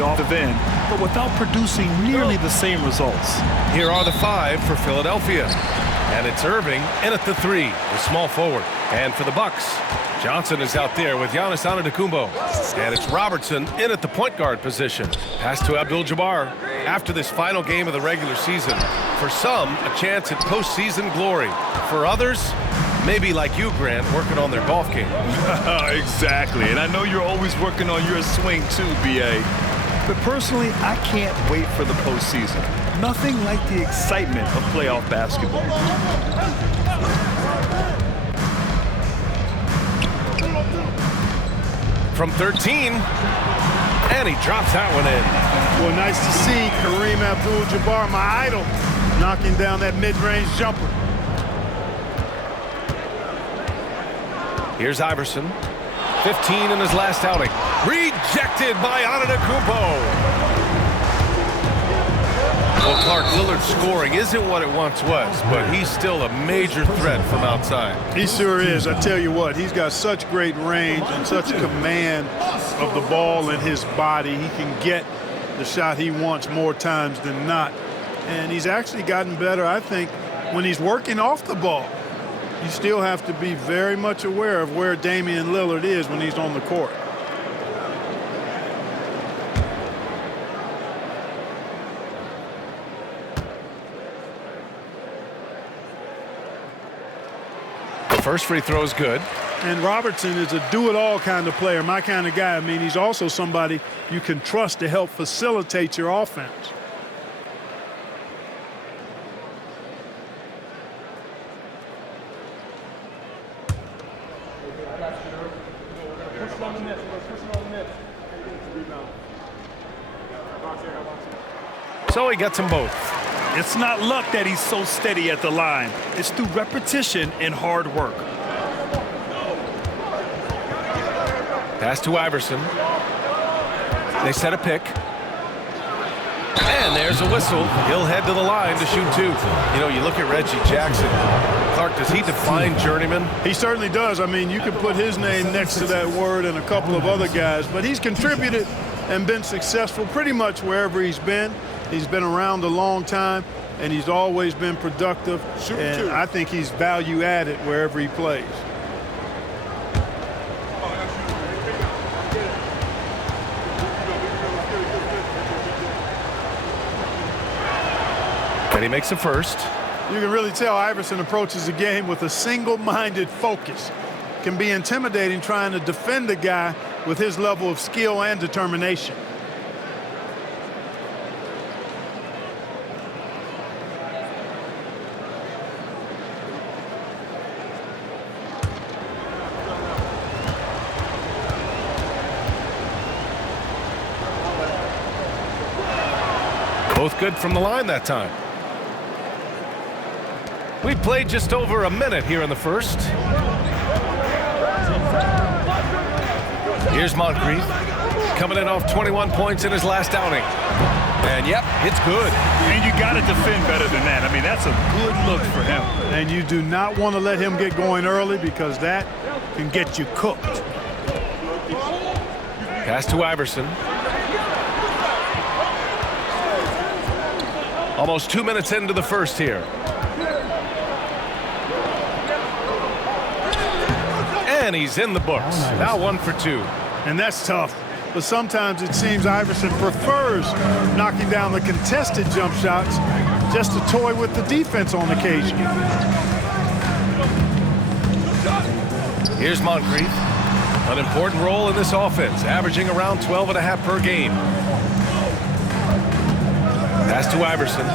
the offensive end, but without producing nearly the same results. Here are the 5 for Philadelphia. And it's Irving in at the 3, the small forward. And for the Bucks, Johnson is out there with Giannis Antetokounmpo. And it's Robertson in at the point guard position. Pass to Abdul-Jabbar after this final game of the regular season. For some, a chance at postseason glory. For others, maybe like you, Grant, working on their golf game. Exactly, and I know you're always working on your swing too, B.A. But personally, I can't wait for the postseason. Nothing like the excitement of playoff basketball. From 13, and he drops that one in. Well, nice to see Kareem Abdul-Jabbar, my idol, knocking down that mid-range jumper. Here's Iverson, 15 in his last outing. Rejected by Antetokounmpo. Well, Clark, Lillard's scoring isn't what it once was, but he's still a major threat from outside. He sure is. I tell you what, he's got such great range and such command of the ball in his body. He can get the shot he wants more times than not. And he's actually gotten better, I think, when he's working off the ball. You still have to be very much aware of where Damian Lillard is when he's on the court. The first free throw is good. And Robertson is a do-it-all kind of player, my kind of guy. I mean, he's also somebody you can trust to help facilitate your offense. So he gets them both. It's not luck that he's so steady at the line. It's through repetition and hard work. Pass to Iverson. They set a pick. And there's a whistle. He'll head to the line to shoot 2. You know, you look at Reggie Jackson. Clark, does he define journeyman? He certainly does. I mean, you can put his name next to that word and a couple of other guys, but he's contributed and been successful pretty much wherever he's been. He's been around a long time, and he's always been productive. And I think he's value added wherever he plays. And he makes the first. You can really tell Iverson approaches the game with a single-minded focus. Can be intimidating trying to defend the guy with his level of skill and determination. Both good from the line that time. We played just over a minute here in the first. Here's Moncrief, coming in off 21 points in his last outing. And yep, it's good. And you got to defend better than that. I mean, that's a good look for him. And you do not want to let him get going early because that can get you cooked. Pass to Iverson. Almost 2 minutes into the first here. And he's in the books. Now 1 for 2. And that's tough. But sometimes it seems Iverson prefers knocking down the contested jump shots just to toy with the defense on occasion. Here's Moncrief. An important role in this offense, averaging around 12.5 per game. Pass to Iverson.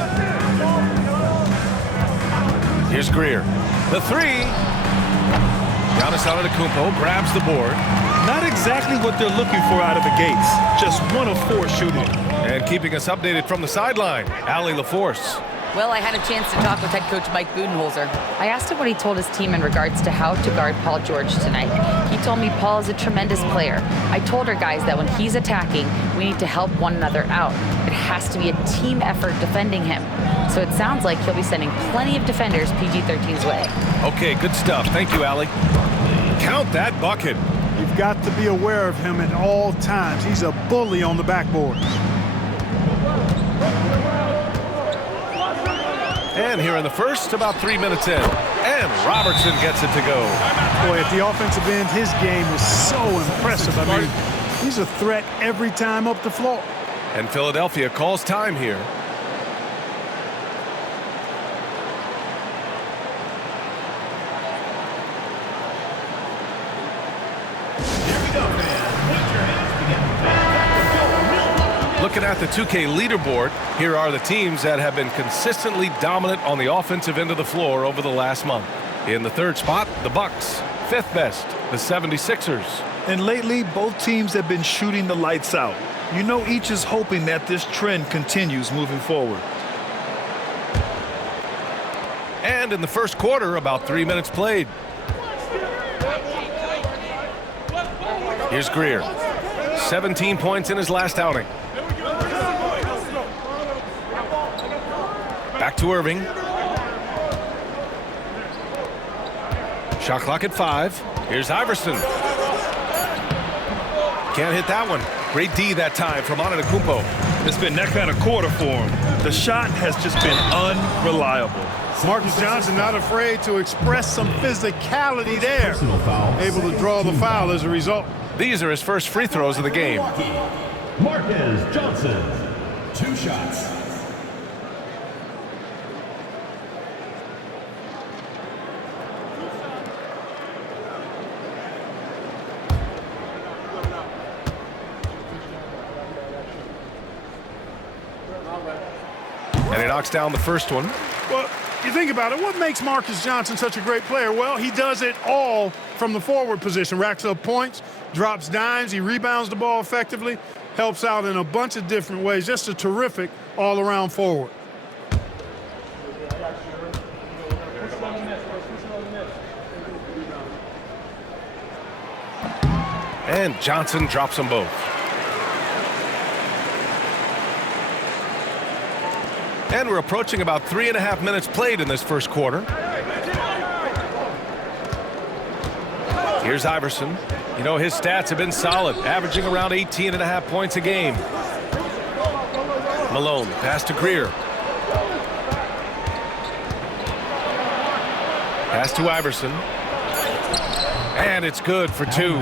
Here's Greer. The 3. Giannis Antetokounmpo grabs the board. Not exactly what they're looking for out of the gates. Just 1 of 4 shooting. And keeping us updated from the sideline, Allie LaForce. Well, I had a chance to talk with head coach Mike Budenholzer. I asked him what he told his team in regards to how to guard Paul George tonight. He told me Paul is a tremendous player. I told our guys that when he's attacking, we need to help one another out. It has to be a team effort defending him. So it sounds like he'll be sending plenty of defenders PG-13's way. Okay, good stuff. Thank you, Allie. Count that bucket. You've got to be aware of him at all times. He's a bully on the backboard. And here in the first, about 3 minutes in. And Robertson gets it to go. Boy, at the offensive end, his game is so impressive. I mean, he's a threat every time up the floor. And Philadelphia calls time here. Looking at the 2K leaderboard, here are the teams that have been consistently dominant on the offensive end of the floor over the last month. In the third spot, the Bucks. Fifth best, the 76ers. And lately, both teams have been shooting the lights out. You know, each is hoping that this trend continues moving forward. And in the first quarter, about 3 minutes played. Here's Greer. 17 points in his last outing. Back to Irving. Shot clock at 5. Here's Iverson. Can't hit that one. Great D that time from Antetokounmpo. It's been that kind of quarter for him. The shot has just been unreliable. Marcus Johnson not afraid to express some physicality there. Able to draw the foul as a result. These are his first free throws of the game. Marcus Johnson, 2 shots. And he knocks down the first one. Well, you think about it, what makes Marcus Johnson such a great player? Well, he does it all from the forward position. Racks up points, drops dimes, he rebounds the ball effectively, helps out in a bunch of different ways. Just a terrific all-around forward. And Johnson drops them both. And we're approaching about 3.5 minutes played in this first quarter. Here's Iverson. You know, his stats have been solid, averaging around 18.5 points a game. Malone, pass to Greer. Pass to Iverson. And it's good for 2.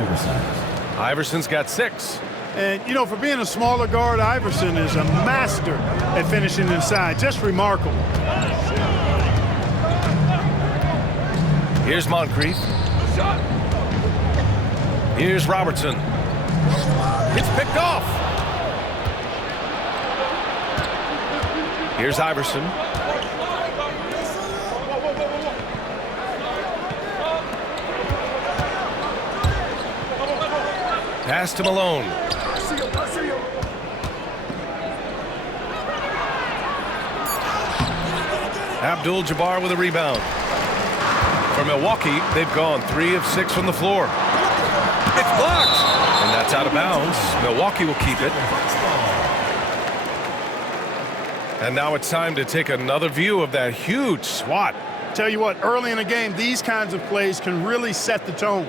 Iverson's got 6. And, you know, for being a smaller guard, Iverson is a master at finishing inside. Just remarkable. Here's Moncrief. Here's Robertson. It's picked off. Here's Iverson. Pass to Malone. Abdul-Jabbar with a rebound. For Milwaukee, they've gone 3 of 6 from the floor. It's blocked. And that's out of bounds. Milwaukee will keep it. And now it's time to take another view of that huge swat. Tell you what, early in the game, these kinds of plays can really set the tone.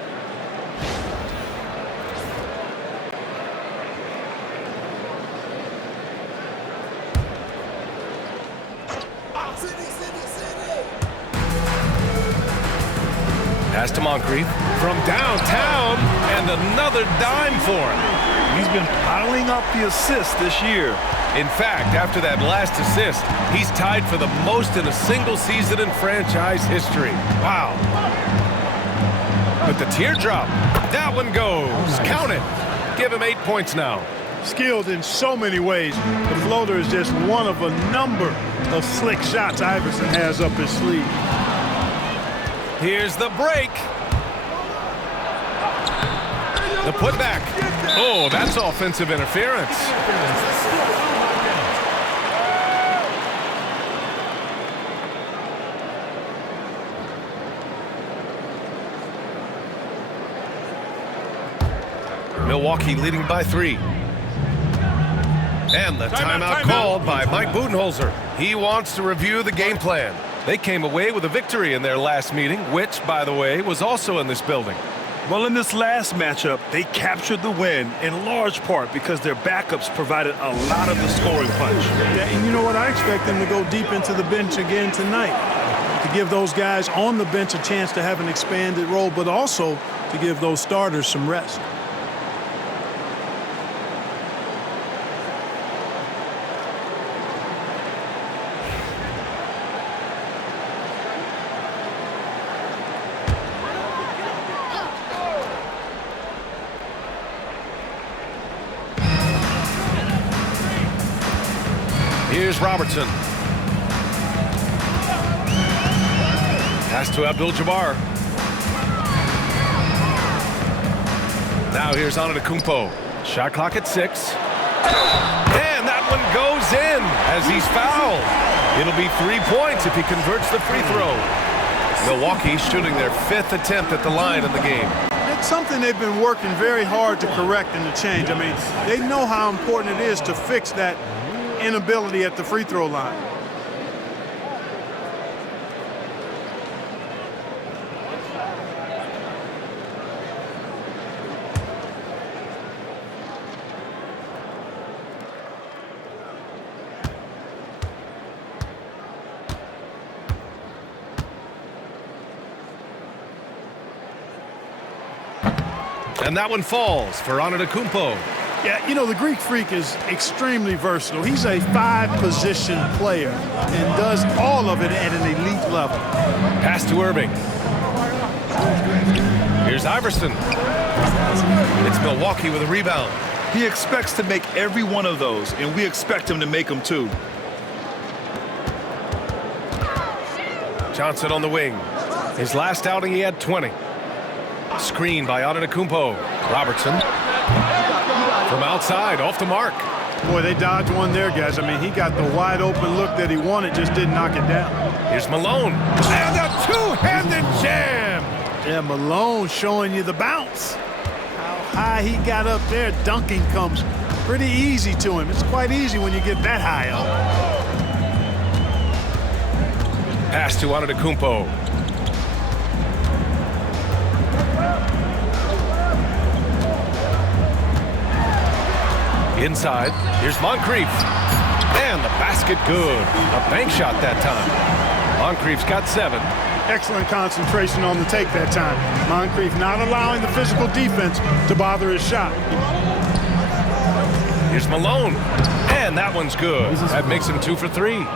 Pass to Moncrief from downtown, and another dime for him. He's been piling up the assists this year. In fact, after that last assist, he's tied for the most in a single season in franchise history. Wow. With the teardrop, that one goes. Count it. Give him 8 points now. Skilled in so many ways. The floater is just one of a number of slick shots Iverson has up his sleeve. Here's the break. The putback. Oh, that's offensive interference. Milwaukee leading by 3. And the timeout called by Mike Budenholzer. He wants to review the game plan. They came away with a victory in their last meeting, which, by the way, was also in this building. Well, in this last matchup, they captured the win in large part because their backups provided a lot of the scoring punch. Yeah, and you know what? I expect them to go deep into the bench again tonight to give those guys on the bench a chance to have an expanded role, but also to give those starters some rest. Here's Robertson. Pass to Abdul-Jabbar. Now here's Antetokounmpo. Shot clock at 6. And that one goes in as he's fouled. It'll be 3 points if he converts the free throw. Milwaukee shooting their 5th attempt at the line in the game. It's something they've been working very hard to correct and to change. I mean, they know how important it is to fix that inability at the free throw line. And that one falls for Antetokounmpo. Yeah, you know, the Greek Freak is extremely versatile. He's a 5-position player and does all of it at an elite level. Pass to Irving. Here's Iverson. It's Milwaukee with a rebound. He expects to make every one of those, and we expect him to make them too. Johnson on the wing. His last outing, he had 20. Screen by Antetokounmpo. Robertson. From outside, off the mark. Boy, they dodged one there, guys. I mean, he got the wide open look that he wanted, just didn't knock it down. Here's Malone. And a two-handed jam. Yeah, Malone showing you the bounce. How high he got up there, dunking comes pretty easy to him. It's quite easy when you get that high up. Pass to Antetokounmpo. Inside, here's Moncrief. And the basket good. A bank shot that time. Moncrief's got 7. Excellent concentration on the take that time. Moncrief not allowing the physical defense to bother his shot. Here's Malone. And that one's good. That makes him 2 for 3.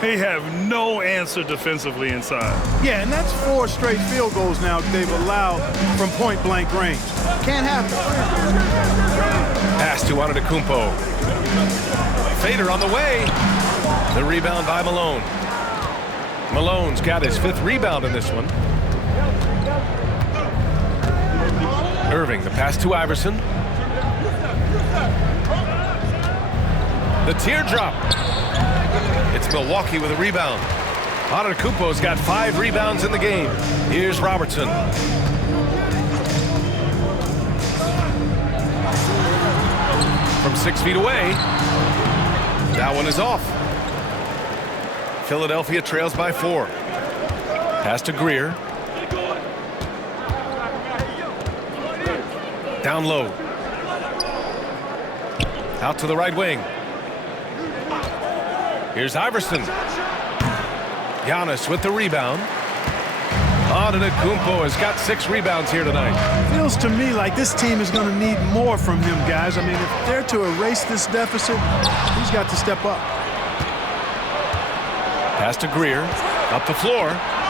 They have no answer defensively inside. Yeah, and that's 4 straight field goals now they've allowed from point-blank range. Can't happen. Pass to Antetokounmpo. Fader on the way. The rebound by Malone. Malone's got his 5th rebound in this one. Irving, the pass to Iverson. The teardrop. It's Milwaukee with a rebound. Antetokounmpo's got 5 rebounds in the game. Here's Robertson. From 6 feet away. That one is off. Philadelphia trails by 4. Pass to Greer. Down low. Out to the right wing. Here's Iverson. Giannis with the rebound. Antetokounmpo has got 6 rebounds here tonight. Feels to me like this team is going to need more from him, guys. I mean, if they're to erase this deficit, he's got to step up. Pass to Greer. Up the floor.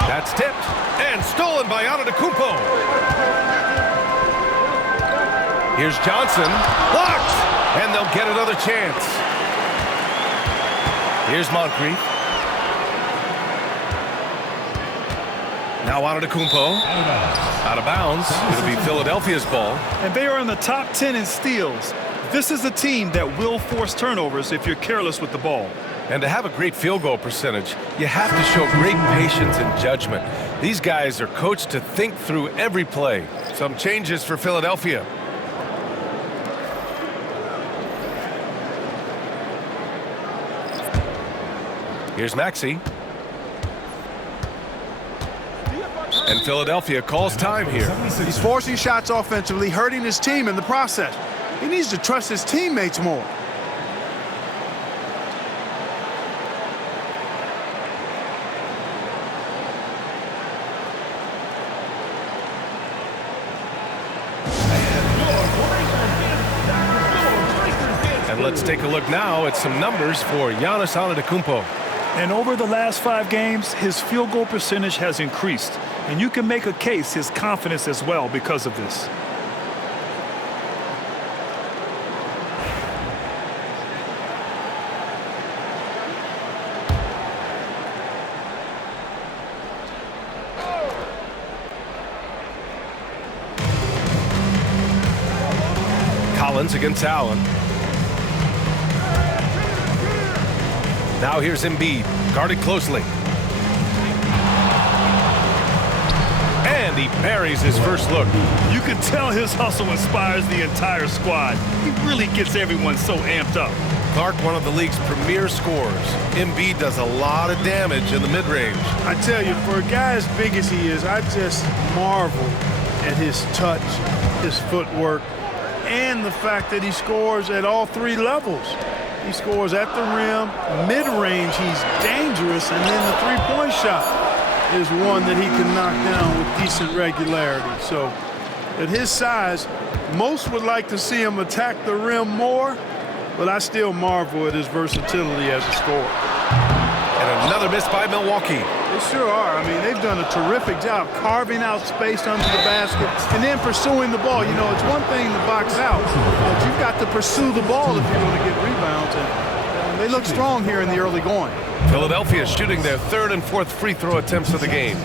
That's tipped. And stolen by Antetokounmpo. Here's Johnson. Blocked! And they'll get another chance. Here's Moncrief. Now Antetokounmpo. Out of bounds. It'll be Philadelphia's ball. And they are in the top 10 in steals. This is a team that will force turnovers if you're careless with the ball. And to have a great field goal percentage, you have to show great patience and judgment. These guys are coached to think through every play. Some changes for Philadelphia. Here's Maxey. And Philadelphia calls time here. He's forcing shots offensively, hurting his team in the process. He needs to trust his teammates more. And let's take a look now at some numbers for Giannis Antetokounmpo. And over the last 5 games, his field goal percentage has increased. And you can make a case his confidence as well because of this. Collins against Allen. Now here's Embiid, guarded closely. And he buries his first look. You can tell his hustle inspires the entire squad. He really gets everyone so amped up. Clark, one of the league's premier scorers. Embiid does a lot of damage in the mid-range. I tell you, for a guy as big as he is, I just marvel at his touch, his footwork, and the fact that he scores at all 3 levels. He scores at the rim, mid-range, he's dangerous, and then the three-point shot is one that he can knock down with decent regularity. So at his size, most would like to see him attack the rim more, but I still marvel at his versatility as a scorer. And another miss by Milwaukee. They sure are. I mean, they've done a terrific job carving out space under the basket and then pursuing the ball. You know, it's one thing to box out, but you've got to pursue the ball if you're going to get rebounds. And they look strong here in the early going. Philadelphia shooting their 3rd and 4th free throw attempts of the game.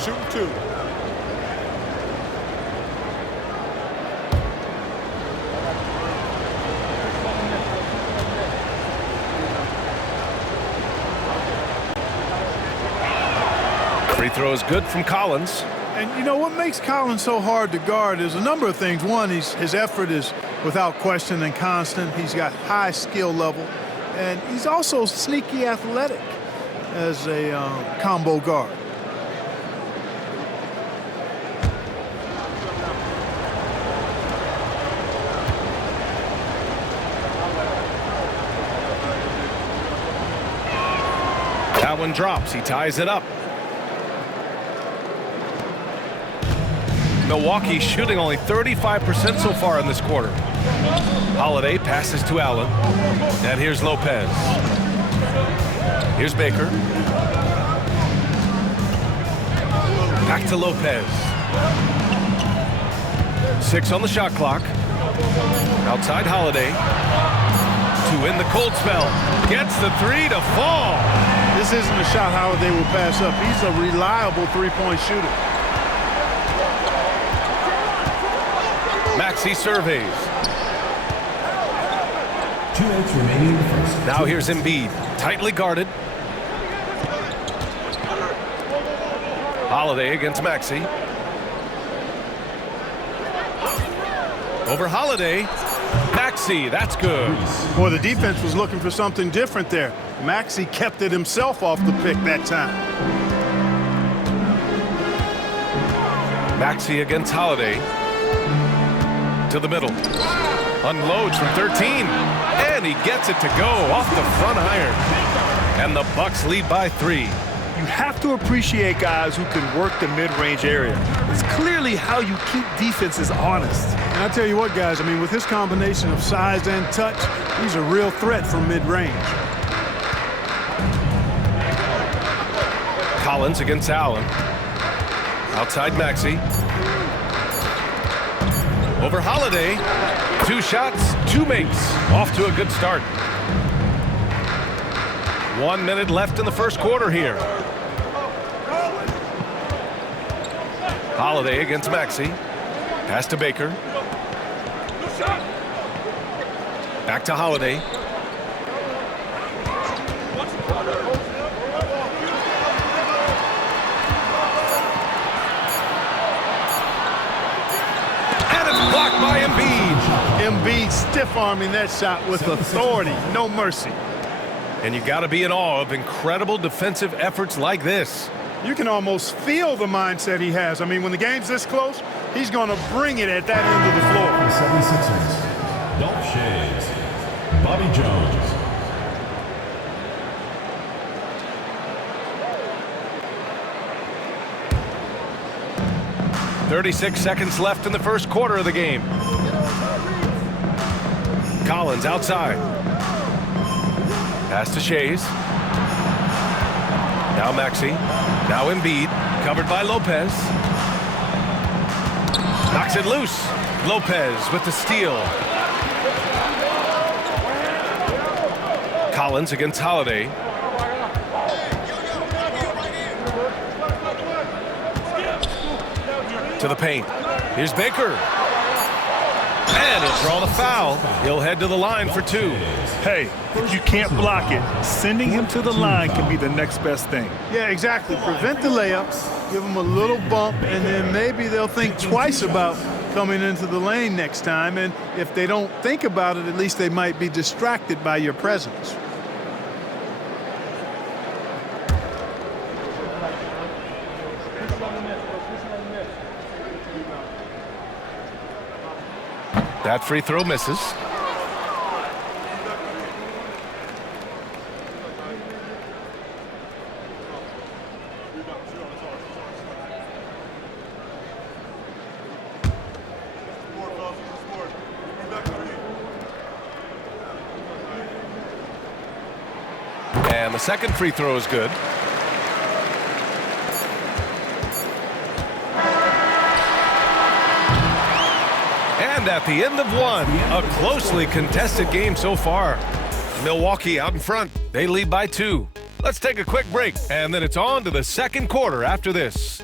Shooting 2. Free throw is good from Collins. And you know what makes Collins so hard to guard is a number of things. One, his effort is without question and constant. He's got high skill level, and he's also sneaky athletic as a combo guard. That one drops. He ties it up. Milwaukee shooting only 35% so far in this quarter. Holiday passes to Allen. And here's Lopez. Here's Baker. Back to Lopez. 6 on the shot clock. Outside Holiday. To win the cold spell. Gets the 3 to fall. This isn't a shot Holiday will pass up. He's a reliable three-point shooter. Maxey surveys. 2 minutes remaining in the first. Now here's Embiid, tightly guarded. Holiday against Maxey. Over Holiday. Maxey, that's good. Boy, the defense was looking for something different there. Maxey kept it himself off the pick that time. Maxey against Holiday. To the middle. Unloads from 13. And he gets it to go off the front iron. And the Bucks lead by 3. You have to appreciate guys who can work the mid-range area. It's clearly how you keep defenses honest. And I tell you what, guys, I mean, with his combination of size and touch, he's a real threat from mid-range. Collins against Allen. Outside Maxey. Over Holiday. 2 shots, 2 makes. Off to a good start. 1 minute left in the first quarter here. Holiday against Maxey. Pass to Baker. Back to Holiday. And it's blocked by Embiid. Embiid stiff-arming that shot with authority, no mercy. And you got to be in awe of incredible defensive efforts like this. You can almost feel the mindset he has. I mean, when the game's this close, he's going to bring it at that end of the floor. The 76ers, Dolph Schayes, Bobby Jones. .36 seconds left in the first quarter of the game. Collins outside. Pass to Schayes. Now Maxey. Now Embiid. Covered by Lopez. Knocks it loose. Lopez with the steal. Collins against Holiday. To the paint. Here's Baker. And he'll draw the foul. He'll head to the line for two. Hey, if you can't block it, sending him to the line can be the next best thing. Yeah, exactly. Prevent the layup, give them a little bump, and then maybe they'll think twice about coming into the lane next time. And if they don't think about it, at least they might be distracted by your presence. That free throw misses. And the second free throw is good. And at the end of one, a closely contested game so far. Milwaukee out in front. They lead by 2. Let's take a quick break, and then it's on to the second quarter after this.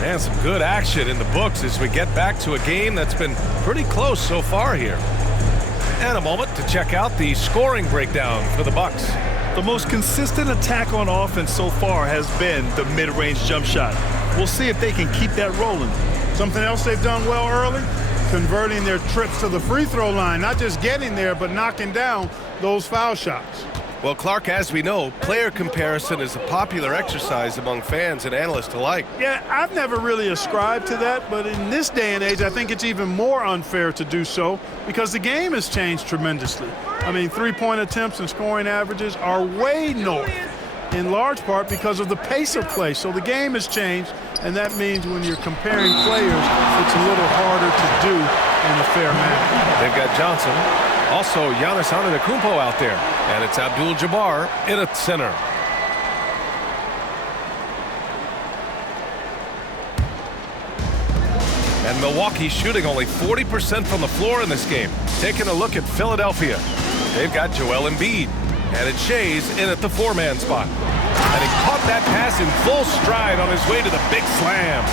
And some good action in the books as we get back to a game that's been pretty close so far here. And a moment to check out the scoring breakdown for the Bucks. The most consistent attack on offense so far has been the mid-range jump shot. We'll see if they can keep that rolling. Something else they've done well early, converting their trips to the free throw line, not just getting there, but knocking down those foul shots. Well, Clark, as we know, player comparison is a popular exercise among fans and analysts alike. Yeah, I've never really ascribed to that, but in this day and age, I think it's even more unfair to do so because the game has changed tremendously. I mean, three-point attempts and scoring averages are way north, in large part because of the pace of play. So the game has changed, and that means when you're comparing players, it's a little harder to do in a fair manner. They've got Johnson. Also, Giannis Antetokounmpo out there. And it's Abdul-Jabbar in at center. And Milwaukee shooting only 40% from the floor in this game. Taking a look at Philadelphia. They've got Joel Embiid. And it's Schayes in at the 4-man spot. And he caught that pass in full stride on his way to the big slam.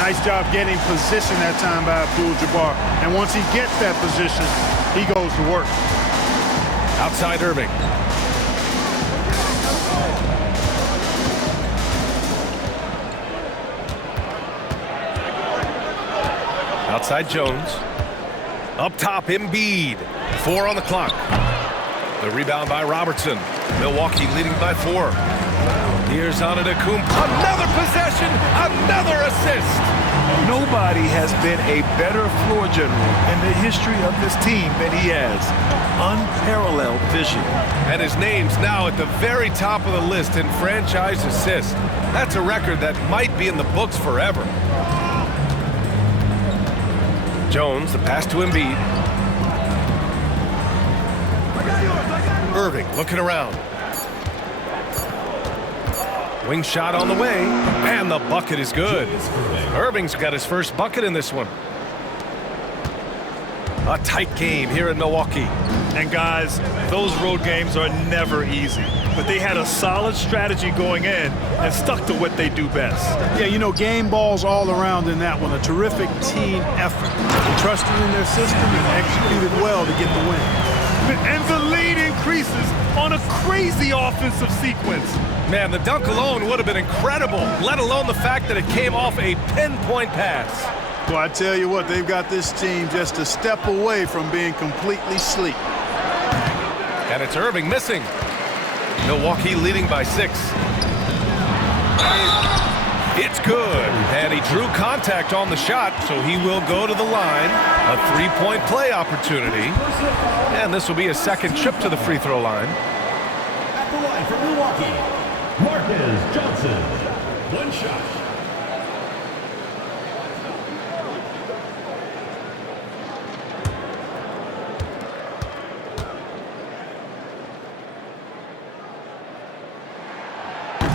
Nice job getting position that time by Abdul-Jabbar. And once he gets that position, he goes to work. Outside Irving. Outside Jones. Up top, Embiid. 4 on the clock. The rebound by Robertson. Milwaukee leading by 4. Here's Antetokounmpo. Another possession, another assist. Nobody has been a better floor general in the history of this team than he has. Unparalleled vision. And his name's now at the very top of the list in franchise assists. That's a record that might be in the books forever. Jones, the pass to Embiid. Irving looking around. Wing shot on the way, and the bucket is good. Irving's got his first bucket in this one. A tight game here in Milwaukee. And guys, those road games are never easy. but they had a solid strategy going in and stuck to what they do best. Yeah, you know, game balls all around in that one. A terrific team effort. They trusted in their system and executed well to get the win. And the lead increases on a crazy offensive sequence. Man, the dunk alone would have been incredible, let alone the fact that it came off a pinpoint pass. Well, I tell you what, they've got this team just a step away from being completely asleep. And it's Irving missing. Milwaukee leading by 6. It's good. And he drew contact on the shot, so he will go to the line. A 3-point play opportunity. And this will be a second trip to the free throw line. At the line for Milwaukee, Marcus Johnson. One shot.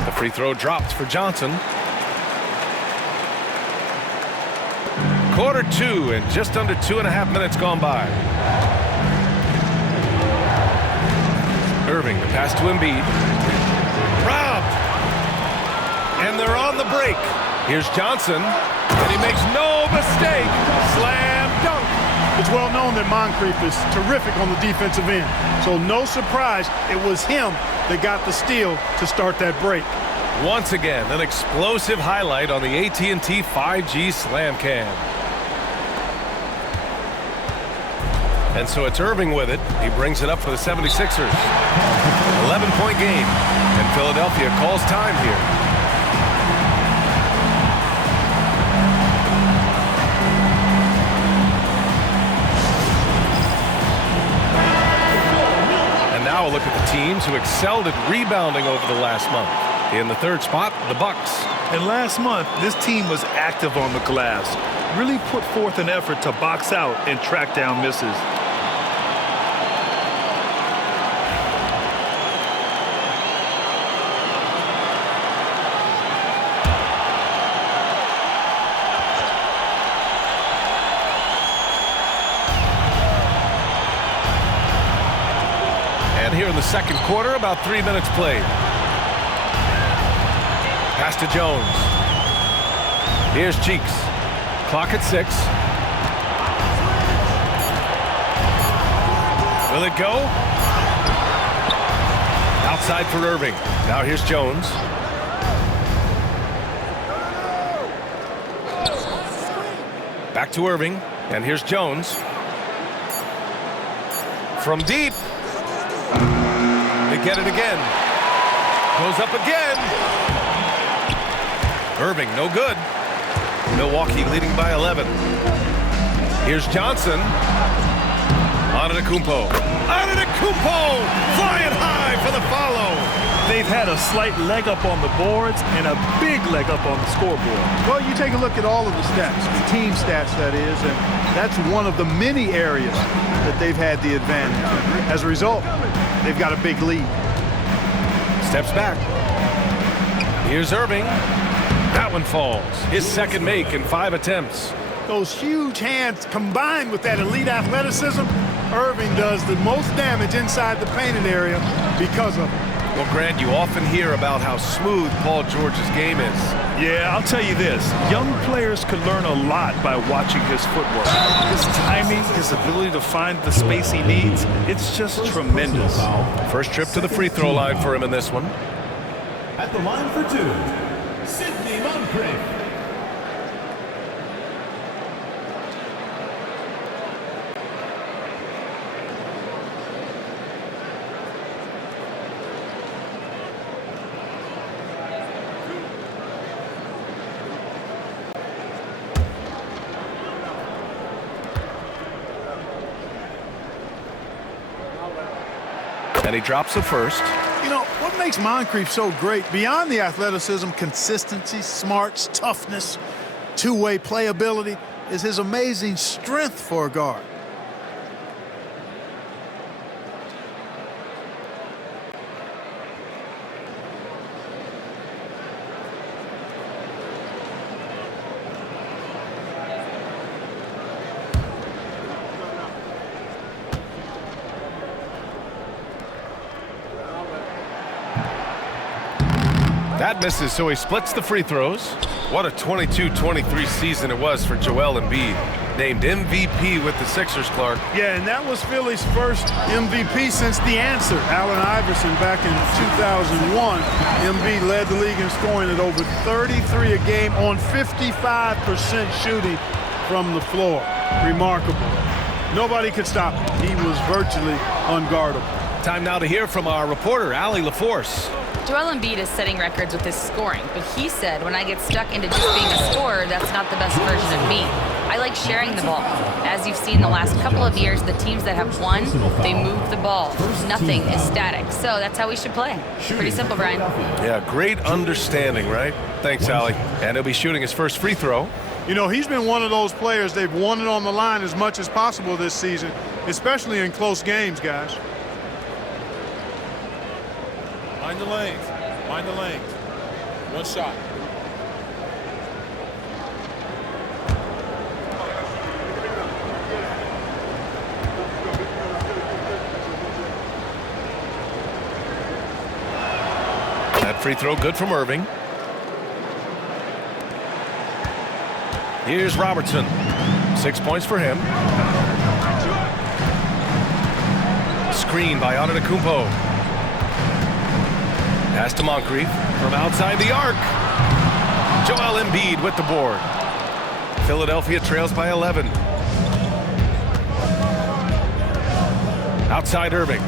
The free throw dropped for Johnson. Quarter 2 and just under 2.5 minutes gone by. Irving, the pass to Embiid. Robbed. And they're on the break. Here's Johnson. And he makes no mistake. Slam dunk. It's well known that Moncrief is terrific on the defensive end. So no surprise, it was him that got the steal to start that break. Once again, an explosive highlight on the AT&T 5G Slam Cam. And so it's Irving with it. He brings it up for the 76ers. 11-point game. And Philadelphia calls time here. And now a look at the teams who excelled at rebounding over the last month. In the third spot, the Bucks. And last month, this team was active on the glass. Really put forth an effort to box out and track down misses. And here in the second quarter, about 3 minutes played. Pass to Jones. Here's Cheeks. Clock at 6. Will it go? Outside for Irving. Now here's Jones. Back to Irving. And here's Jones. From deep. They get it again. Goes up again. Irving, no good. Milwaukee leading by 11. Here's Johnson. Antetokounmpo. Antetokounmpo flying high for the follow. They've had a slight leg up on the boards and a big leg up on the scoreboard. Well, you take a look at all of the stats, the team stats that is, and that's one of the many areas that they've had the advantage. As a result, they've got a big lead. Steps back. Here's Irving. That one falls. His second make in 5 attempts. Those huge hands combined with that elite athleticism, Irving does the most damage inside the painted area because of it. Well, Grant, you often hear about how smooth Paul George's game is. Yeah, I'll tell you this. Young players can learn a lot by watching his footwork. His timing, his ability to find the space he needs, it's just tremendous. First trip to the free throw line for him in this one. At the line for 2, Sidney Moncrief. And he drops the first. You know, what makes Moncrief so great, beyond the athleticism, consistency, smarts, toughness, two-way playability, is his amazing strength for a guard. That misses, so he splits the free throws. What a 22-23 season it was for Joel Embiid. Named MVP with the Sixers, Clark. Yeah, and that was Philly's first MVP since the answer, Allen Iverson, back in 2001. Embiid led the league in scoring at over 33 a game on 55% shooting from the floor. Remarkable. Nobody could stop him. He was virtually unguardable. Time now to hear from our reporter, Allie LaForce. Joel Embiid is setting records with his scoring, but he said, when I get stuck into just being a scorer, that's not the best version of me. I like sharing the ball. As you've seen the last couple of years, the teams that have won, they move the ball. Nothing is static. So that's how we should play. Pretty simple, Brian. Yeah, great understanding, right? Thanks, Allie. And he'll be shooting his first free throw. You know, he's been one of those players, they've won it on the line as much as possible this season, especially in close games, guys. Mind the lanes. Mind the lanes. One shot. That free throw good from Irving. Here's Robertson. 6 points for him. Screen by Antetokounmpo. Pass to Moncrief from outside the arc. Joel Embiid with the board. Philadelphia trails by 11. Outside Irving.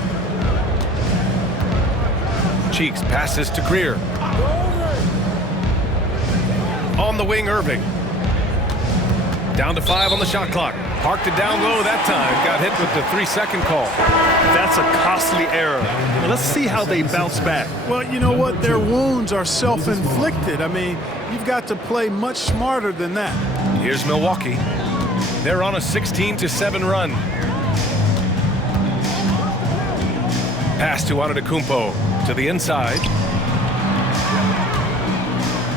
Cheeks passes to Greer. On the wing, Irving. Down to 5 on the shot clock. Parked it down low that time. Got hit with the 3-second call. That's a costly error. Let's see how they bounce back. Well, you know what? Their wounds are self-inflicted. I mean, you've got to play much smarter than that. Here's Milwaukee. They're on a 16-7 run. Pass to Antetokounmpo to the inside.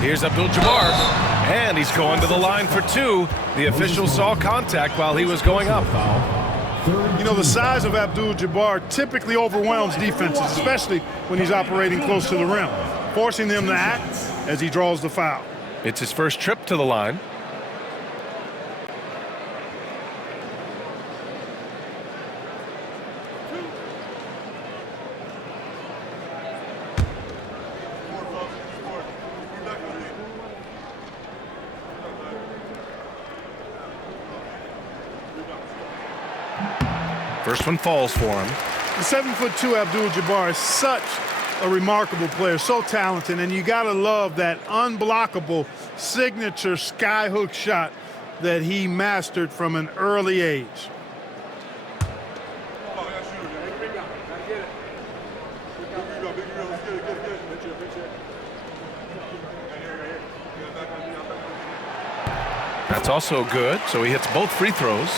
Here's Abdul-Jabbar, and he's going to the line for 2. The official saw contact while he was going up. You know, the size of Abdul-Jabbar typically overwhelms defenses, especially when he's operating close to the rim, forcing them to act as he draws the foul. It's his first trip to the line. First one falls for him. The 7'2" Abdul-Jabbar is such a remarkable player, so talented, and you gotta love that unblockable signature skyhook shot that he mastered from an early age. That's also good, so he hits both free throws.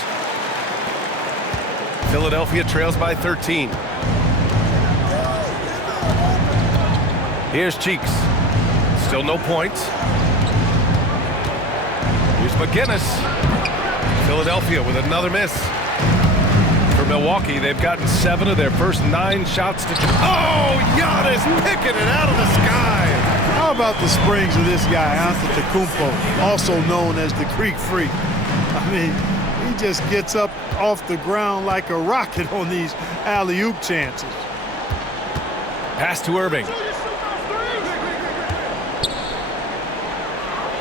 Philadelphia trails by 13. Here's Cheeks. Still no points. Here's McGinnis. Philadelphia with another miss. For Milwaukee, they've gotten 7 of their first 9 shots to... Oh, Giannis picking it out of the sky. How about the springs of this guy, Antetokounmpo, also known as the Greek Freak? I mean, he just gets up off the ground like a rocket on these alley-oop chances. Pass to Irving.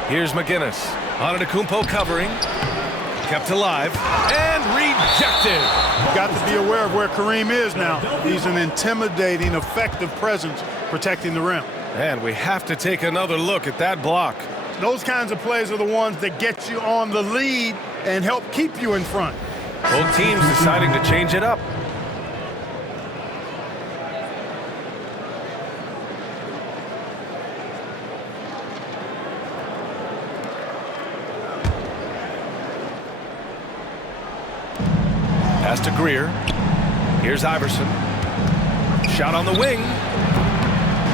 Here's McGinnis. Antetokounmpo covering. Kept alive. And rejected. Got to be aware of where Kareem is now. He's an intimidating, effective presence protecting the rim. And we have to take another look at that block. Those kinds of plays are the ones that get you on the lead and help keep you in front. Both teams deciding to change it up. Pass to Greer. Here's Iverson. Shot on the wing.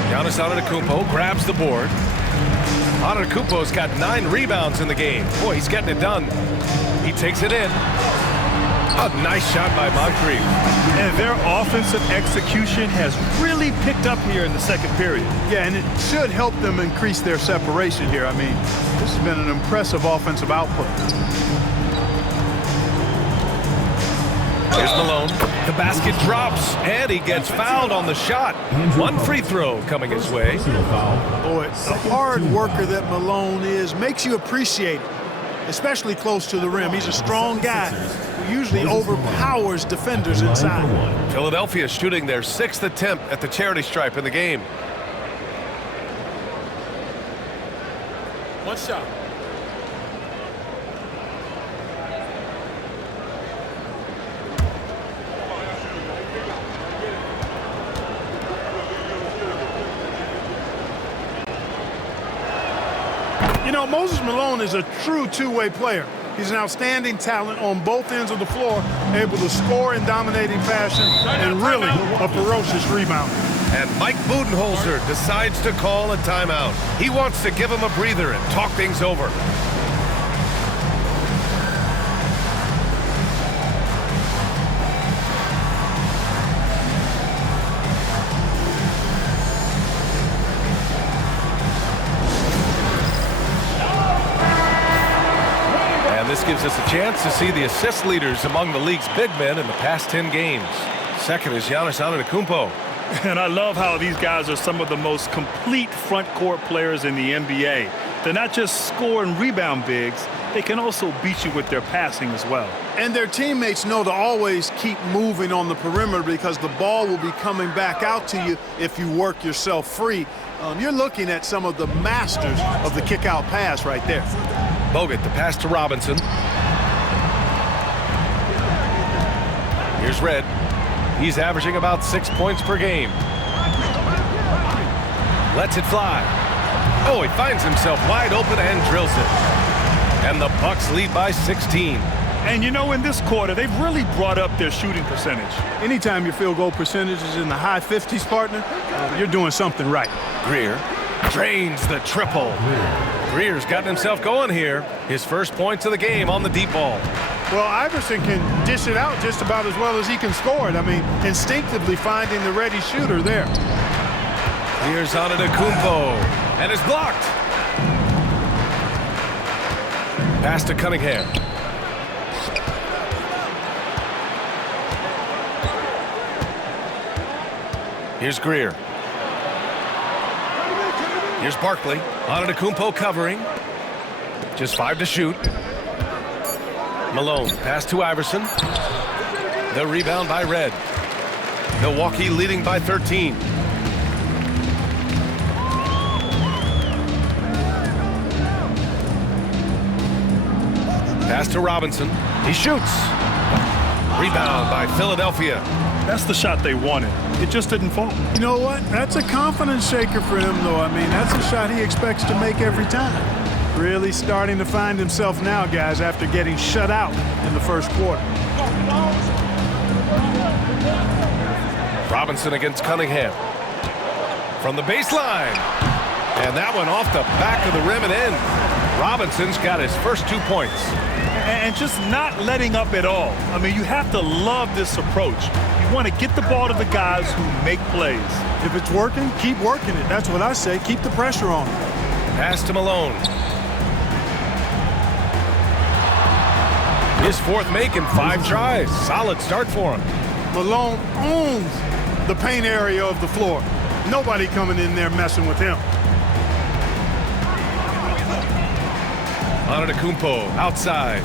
Giannis Antetokounmpo grabs the board. Antetokounmpo's got 9 rebounds in the game. Boy, he's getting it done. He takes it in. A nice shot by Moncrief. And their offensive execution has really picked up here in the second period. Yeah, and it should help them increase their separation here. I mean, this has been an impressive offensive output. Here's Malone. The basket drops, and he gets fouled on the shot. One free throw coming his way. Boy, the hard worker that Malone is makes you appreciate it, especially close to the rim. He's a strong guy who usually overpowers defenders inside. Philadelphia shooting their 6th attempt at the charity stripe in the game. One shot. You know, Moses Malone is a true two-way player. He's an outstanding talent on both ends of the floor, able to score in dominating fashion, and really a ferocious rebounder. And Mike Budenholzer decides to call a timeout. He wants to give him a breather and talk things over. This gives us a chance to see the assist leaders among the league's big men in the past 10 games. Second is Giannis Antetokounmpo. And I love how these guys are some of the most complete front court players in the NBA. They're not just score and rebound bigs, they can also beat you with their passing as well. And their teammates know to always keep moving on the perimeter because the ball will be coming back out to you if you work yourself free. You're looking at some of the masters of the kick-out pass right there. Bogut, the pass to Robinson. Here's Red. He's averaging about 6 points per game. Lets it fly. Oh, he finds himself wide open and drills it. And the Bucks lead by 16. And you know, in this quarter, they've really brought up their shooting percentage. Anytime your field goal percentage is in the high 50s, partner, you're doing something right. Greer drains the triple. Greer's gotten himself going here. His first points of the game on the deep ball. Well, Iverson can dish it out just about as well as he can score it. I mean, instinctively finding the ready shooter there. Here's Antetokounmpo, and it's blocked. Pass to Cunningham. Here's Greer. Here's Barkley. Antetokounmpo covering. Just 5 to shoot. Malone. Pass to Iverson. The rebound by Red. Milwaukee leading by 13. Pass to Robinson. He shoots. Rebound by Philadelphia. That's the shot they wanted. It just didn't fall. You know what? That's a confidence shaker for him, though. I mean, that's a shot he expects to make every time. Really starting to find himself now, guys, after getting shut out in the first quarter. Robinson against Cunningham. From the baseline. And that one off the back of the rim and in. Robinson's got his first 2 points. And just not letting up at all. I mean, you have to love this approach. You want to get the ball to the guys who make plays. If it's working, keep working it. That's what I say. Keep the pressure on. Pass to Malone. His fourth make in 5 tries. Solid start for him. Malone owns the paint area of the floor. Nobody coming in there messing with him. Antetokounmpo outside.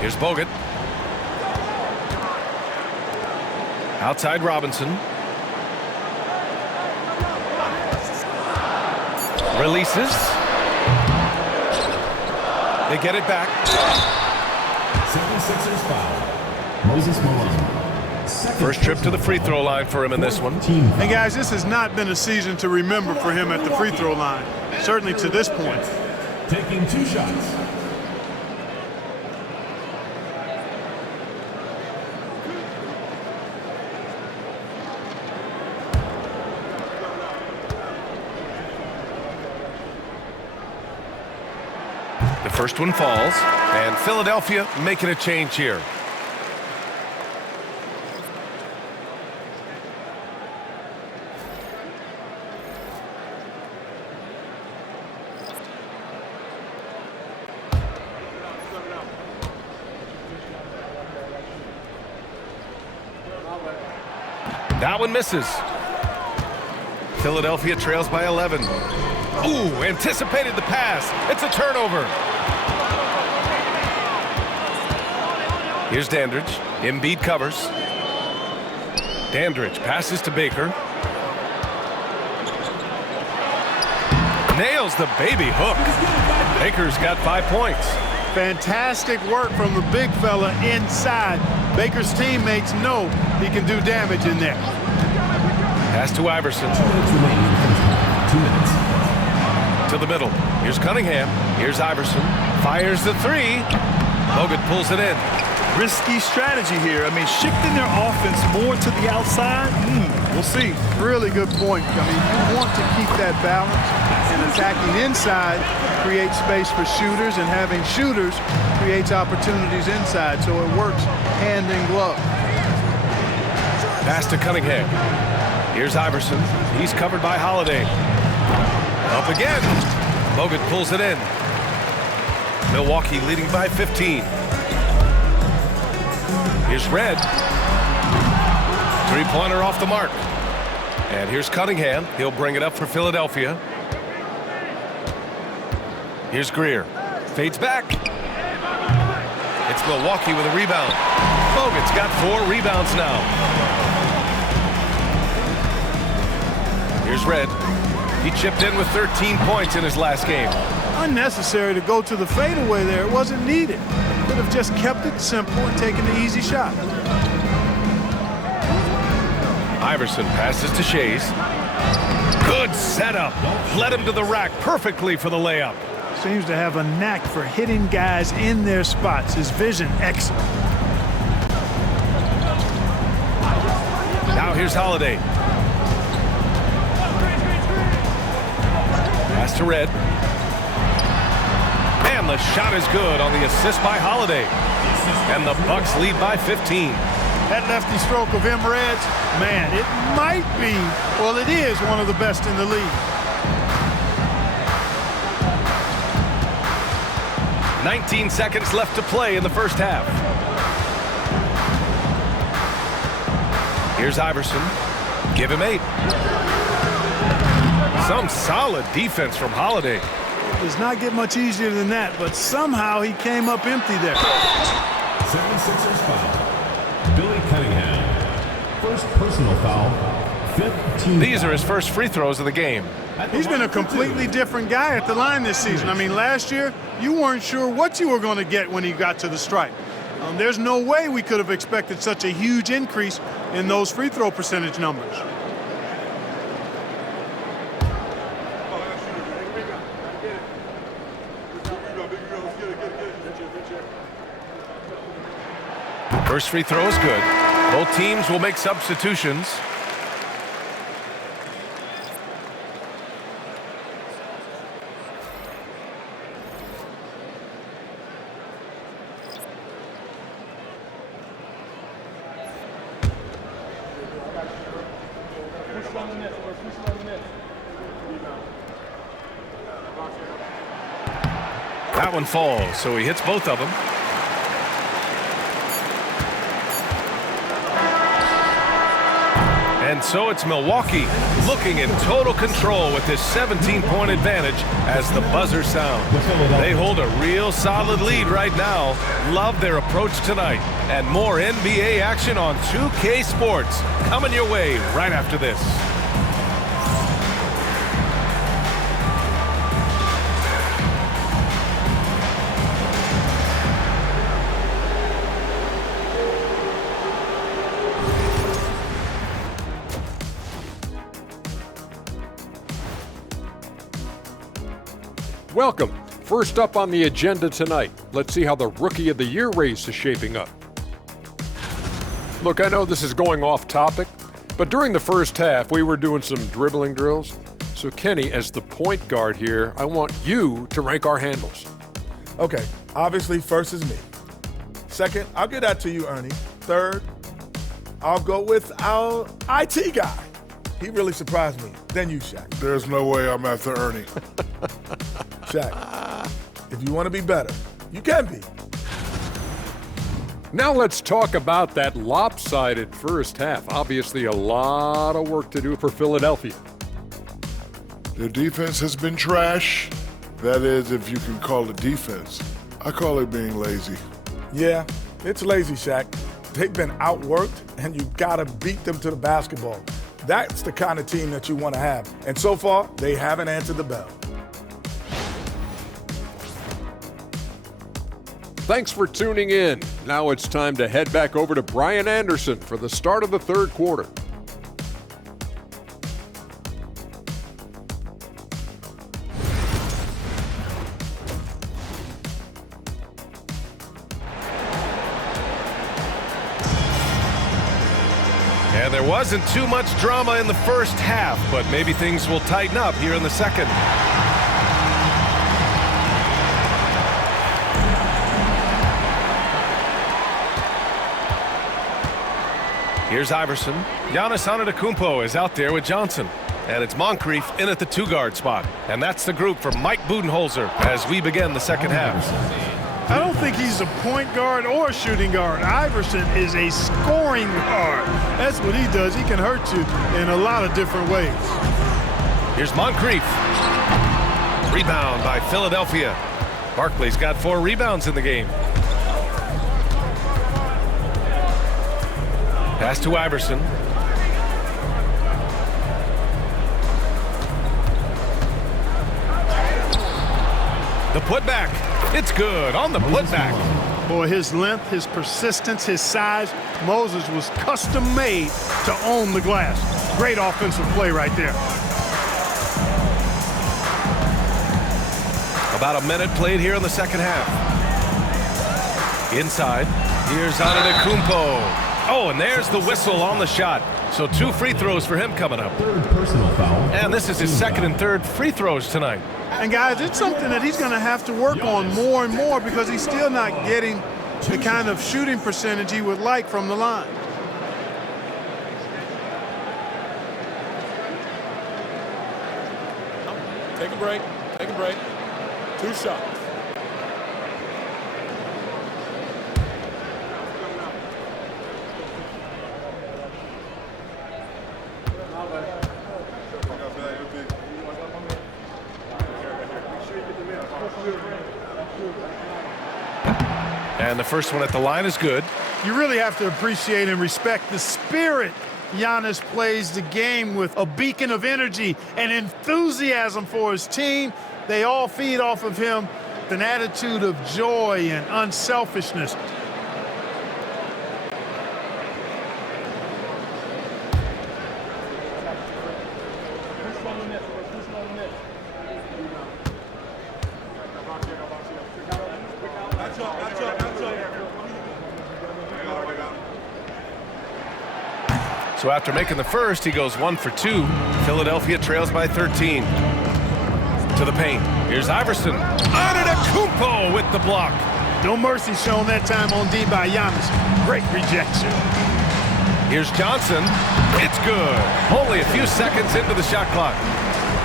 Here's Bogut. Outside Robinson. Releases. They get it back. 76ers foul. Moses Malone. First trip to the free throw line for him in this one. Hey guys, this has not been a season to remember for him at the free throw line. Certainly to this point. Taking 2 shots. The first one falls, and Philadelphia making a change here. That one misses. Philadelphia trails by 11. Ooh, anticipated the pass. It's a turnover. Here's Dandridge. Embiid covers. Dandridge passes to Baker. Nails the baby hook. Baker's got 5 points. Fantastic work from the big fella inside. Baker's teammates know he can do damage in there. Pass to Iverson. 2 minutes. To the middle. Here's Cunningham. Here's Iverson. Fires the three. Bogut pulls it in. Risky strategy here. I mean, shifting their offense more to the outside, we'll see. Really good point. I mean, you want to keep that balance, and attacking inside creates space for shooters, and having shooters creates opportunities inside, so it works hand in glove. Pass to Cunningham. Here's Iverson. He's covered by Holiday. Up again. Bogut pulls it in. Milwaukee leading by 15. Here's Red. Three-pointer off the mark. And here's Cunningham. He'll bring it up for Philadelphia. Here's Greer. Fades back. It's Milwaukee with a rebound. Bogut's got 4 rebounds now. Here's Red. He chipped in with 13 points in his last game. Unnecessary to go to the fadeaway there. It wasn't needed. Could have just kept it simple and taken the easy shot. Iverson passes to Shays. Good setup. Led him to the rack perfectly for the layup. Seems to have a knack for hitting guys in their spots. His vision excellent. Now here's Holiday. Pass to Red. And the shot is good on the assist by Holiday. And the Bucks lead by 15. That lefty stroke of him, Reds, man, it might be, well, it is one of the best in the league. 19 seconds left to play in the first half. Here's Iverson. Give him 8. Some solid defense from Holiday. Does not get much easier than that, but somehow he came up empty there. 76ers foul. Billy Cunningham. First personal foul. 15. These are his first free throws of the game. He's been a completely different guy at the line this season. I mean, last year, you weren't sure what you were going to get when he got to the stripe. There's no way we could have expected such a huge increase in those free throw percentage numbers. First free throw is good. Both teams will make substitutions. That one falls, so he hits both of them. And so it's Milwaukee looking in total control with this 17-point advantage as the buzzer sounds. They hold a real solid lead right now. Love their approach tonight. And more NBA action on 2K Sports coming your way right after this. Welcome. First up on the agenda tonight, let's see how the Rookie of the Year race is shaping up. Look, I know this is going off topic, but during the first half, we were doing some dribbling drills. So Kenny, as the point guard here, I want you to rank our handles. Okay, obviously first is me. Second, I'll get that to you, Ernie. Third, I'll go with our IT guy. He really surprised me. Then you, Shaq. There's no way I'm after Ernie. Shaq, if you want to be better, you can be. Now let's talk about that lopsided first half. Obviously a lot of work to do for Philadelphia. Their defense has been trash. That is, if you can call it defense. I call it being lazy. Yeah, it's lazy, Shaq. They've been outworked, and you gotta beat them to the basketball. That's the kind of team that you want to have. And so far, they haven't answered the bell. Thanks for tuning in. Now it's time to head back over to Brian Anderson for the start of the third quarter. And there wasn't too much drama in the first half, but maybe things will tighten up here in the second. Here's Iverson. Giannis Antetokounmpo is out there with Johnson. And it's Moncrief in at the two-guard spot. And that's the group for Mike Budenholzer as we begin the second half. I don't think he's a point guard or a shooting guard. Iverson is a scoring guard. That's what he does. He can hurt you in a lot of different ways. Here's Moncrief. Rebound by Philadelphia. Barkley's got 4 rebounds in the game. Pass to Iverson. The putback. It's good on the putback. Boy, his length, his persistence, his size. Moses was custom made to own the glass. Great offensive play right there. About a minute played here in the second half. Inside. Here's Antetokounmpo. Oh, and there's the whistle on the shot. So 2 free throws for him coming up. Third personal foul. And this is his second and third free throws tonight. And guys, it's something that he's going to have to work on more and more because he's still not getting the kind of shooting percentage he would like from the line. Take a break. Take a break. 2 shots. And the first one at the line is good. You really have to appreciate and respect the spirit Giannis plays the game with, a beacon of energy and enthusiasm for his team. They all feed off of him, an attitude of joy and unselfishness. So after making the first, he goes 1 for 2. Philadelphia trails by 13. To the paint. Here's Iverson. Antetokounmpo with the block. No mercy shown that time on D by Giannis. Great rejection. Here's Johnson. It's good. Only a few seconds into the shot clock.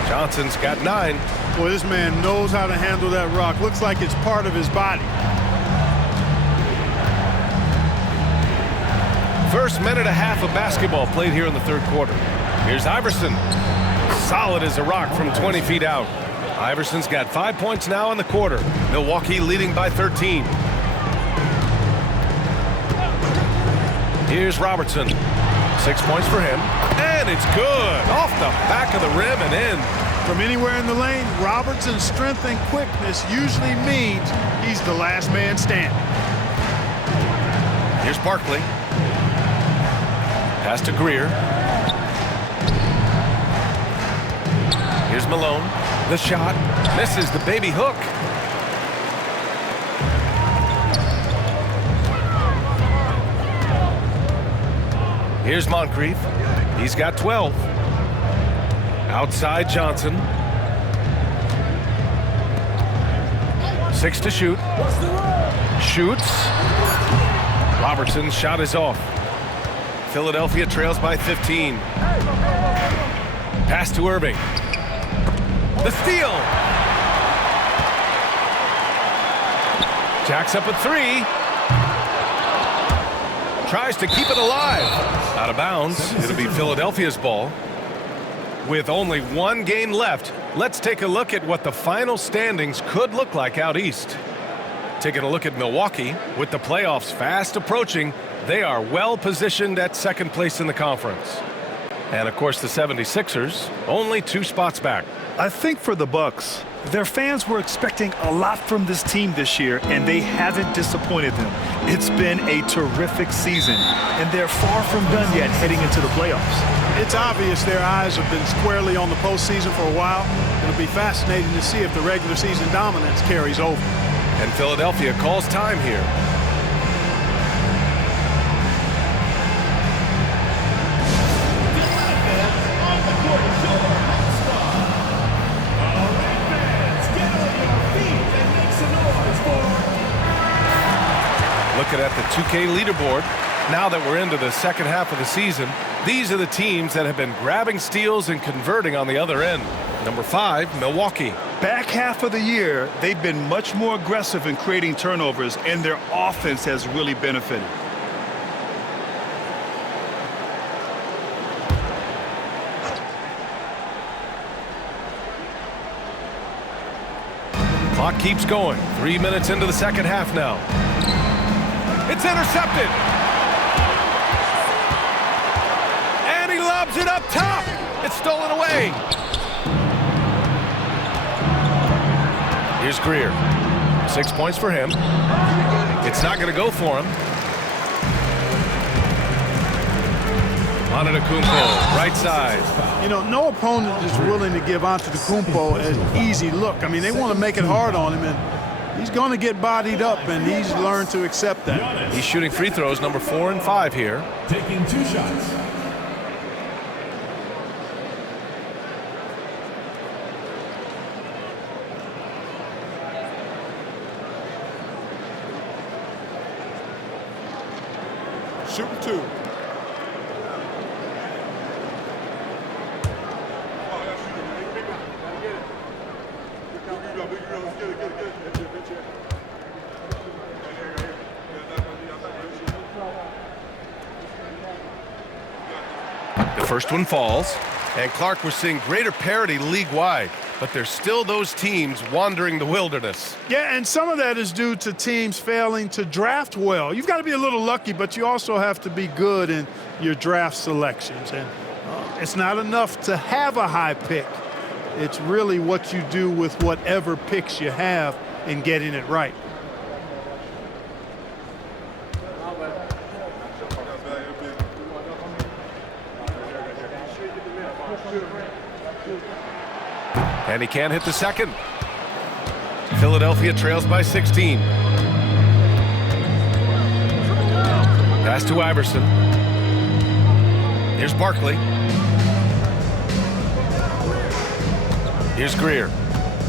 Johnson's got 9. Boy, this man knows how to handle that rock. Looks like it's part of his body. First minute and a half of basketball played here in the third quarter. Here's Iverson. Solid as a rock from 20 feet out. Iverson's got 5 points now in the quarter. Milwaukee leading by 13. Here's Robertson. 6 points for him. And it's good. Off the back of the rim and in. From anywhere in the lane, Robertson's strength and quickness usually means he's the last man standing. Here's Barkley. Pass to Greer. Here's Malone. The shot. Misses the baby hook. Here's Moncrief. He's got 12. Outside Johnson. 6 to shoot. Shoots. Robertson's shot is off. Philadelphia trails by 15. Pass to Irving. The steal. Jacks up a 3. Tries to keep it alive. Out of bounds. It'll be Philadelphia's ball. With only one game left, let's take a look at what the final standings could look like out east. Taking a look at Milwaukee, with the playoffs fast approaching, they are well positioned at second place in the conference. And of course the 76ers, only 2 spots back. I think for the Bucks, their fans were expecting a lot from this team this year, and they haven't disappointed them. It's been a terrific season, and they're far from done yet heading into the playoffs. It's obvious their eyes have been squarely on the postseason for a while. It'll be fascinating to see if the regular season dominance carries over. And Philadelphia calls time here. Looking at the 2K leaderboard, now that we're into the second half of the season, these are the teams that have been grabbing steals and converting on the other end. Number 5, Milwaukee. Back half of the year, they've been much more aggressive in creating turnovers, and their offense has really benefited. Clock keeps going. 3 minutes into the second half now. It's intercepted. And he lobs it up top. It's stolen away. Here's Greer. 6 points for him. It's not going to go for him. Antetokounmpo, right side. You know, no opponent is willing to give Antetokounmpo an easy look. I mean, they want to make it hard on him, and he's going to get bodied up, and he's learned to accept that. He's shooting free throws, number 4 and 5 here. Taking 2 shots. Shooting 2. The first one falls. And Clark, we're seeing greater parity league-wide, but there's still those teams wandering the wilderness. Yeah, and some of that is due to teams failing to draft well. You've got to be a little lucky, but you also have to be good in your draft selections. And it's not enough to have a high pick. It's really what you do with whatever picks you have and getting it right. And he can't hit the second. Philadelphia trails by 16. Pass to Iverson. Here's Barkley. Here's Greer.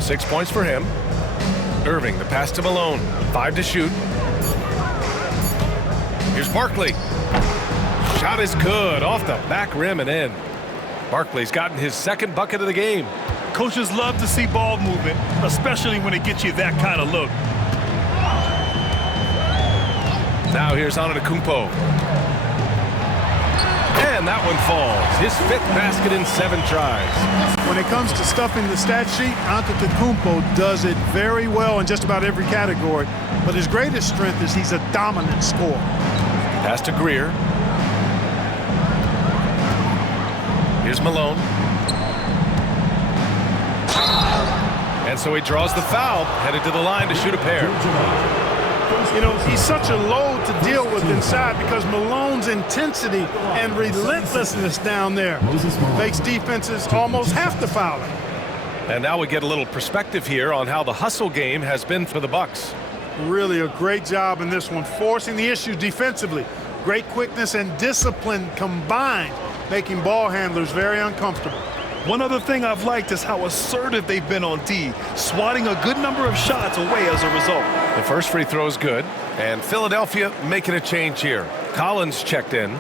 6 points for him. Irving, the pass to Malone. 5 to shoot. Here's Barkley. Shot is good, off the back rim and in. Barkley's gotten his second bucket of the game. Coaches love to see ball movement, especially when it gets you that kind of look. Now here's Antetokounmpo. And that one falls. His 5th basket in 7 tries. When it comes to stuffing the stat sheet, Antetokounmpo does it very well in just about every category. But his greatest strength is he's a dominant scorer. Pass to Greer. Here's Malone. And so he draws the foul, headed to the line to shoot a pair. You know, he's such a load to deal with inside because Malone's intensity and relentlessness down there makes defenses almost have to foul him. And now we get a little perspective here on how the hustle game has been for the Bucks. Really a great job in this one, forcing the issue defensively. Great quickness and discipline combined, making ball handlers very uncomfortable. One other thing I've liked is how assertive they've been on D, swatting a good number of shots away as a result. The first free throw is good, and Philadelphia making a change here. Collins checked in.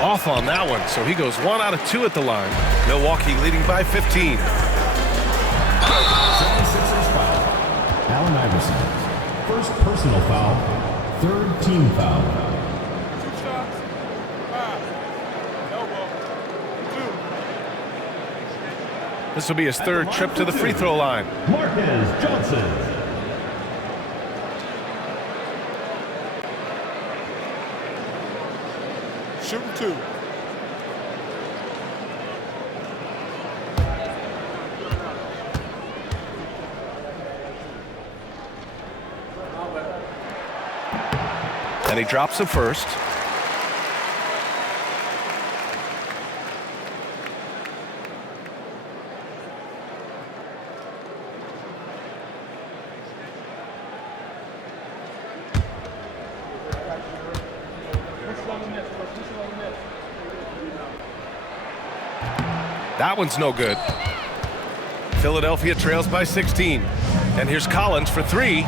Off on that one, so he goes 1 out of 2 at the line. Milwaukee leading by 15. 76ers foul. Allen Iverson. First personal foul. Third team foul. 2 shots. 5. Elbow. 2. This will be his third trip to the free throw line. Marquez Johnson. Shooting 2. And he drops the first. That one's no good. Philadelphia trails by 16. And here's Collins for 3.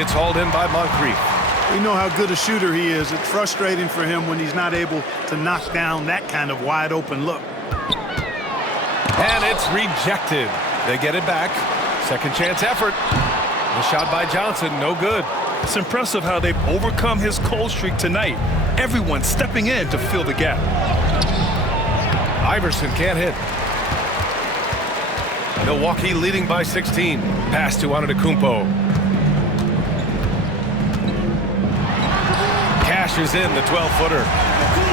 It's hauled in by Moncrief. We know how good a shooter he is. It's frustrating for him when he's not able to knock down that kind of wide open look. And it's rejected. They get it back. Second chance effort. The shot by Johnson, no good. It's impressive how they've overcome his cold streak tonight. Everyone stepping in to fill the gap. Iverson can't hit. Milwaukee leading by 16. Pass to Antetokounmpo. Cashes in the 12-footer.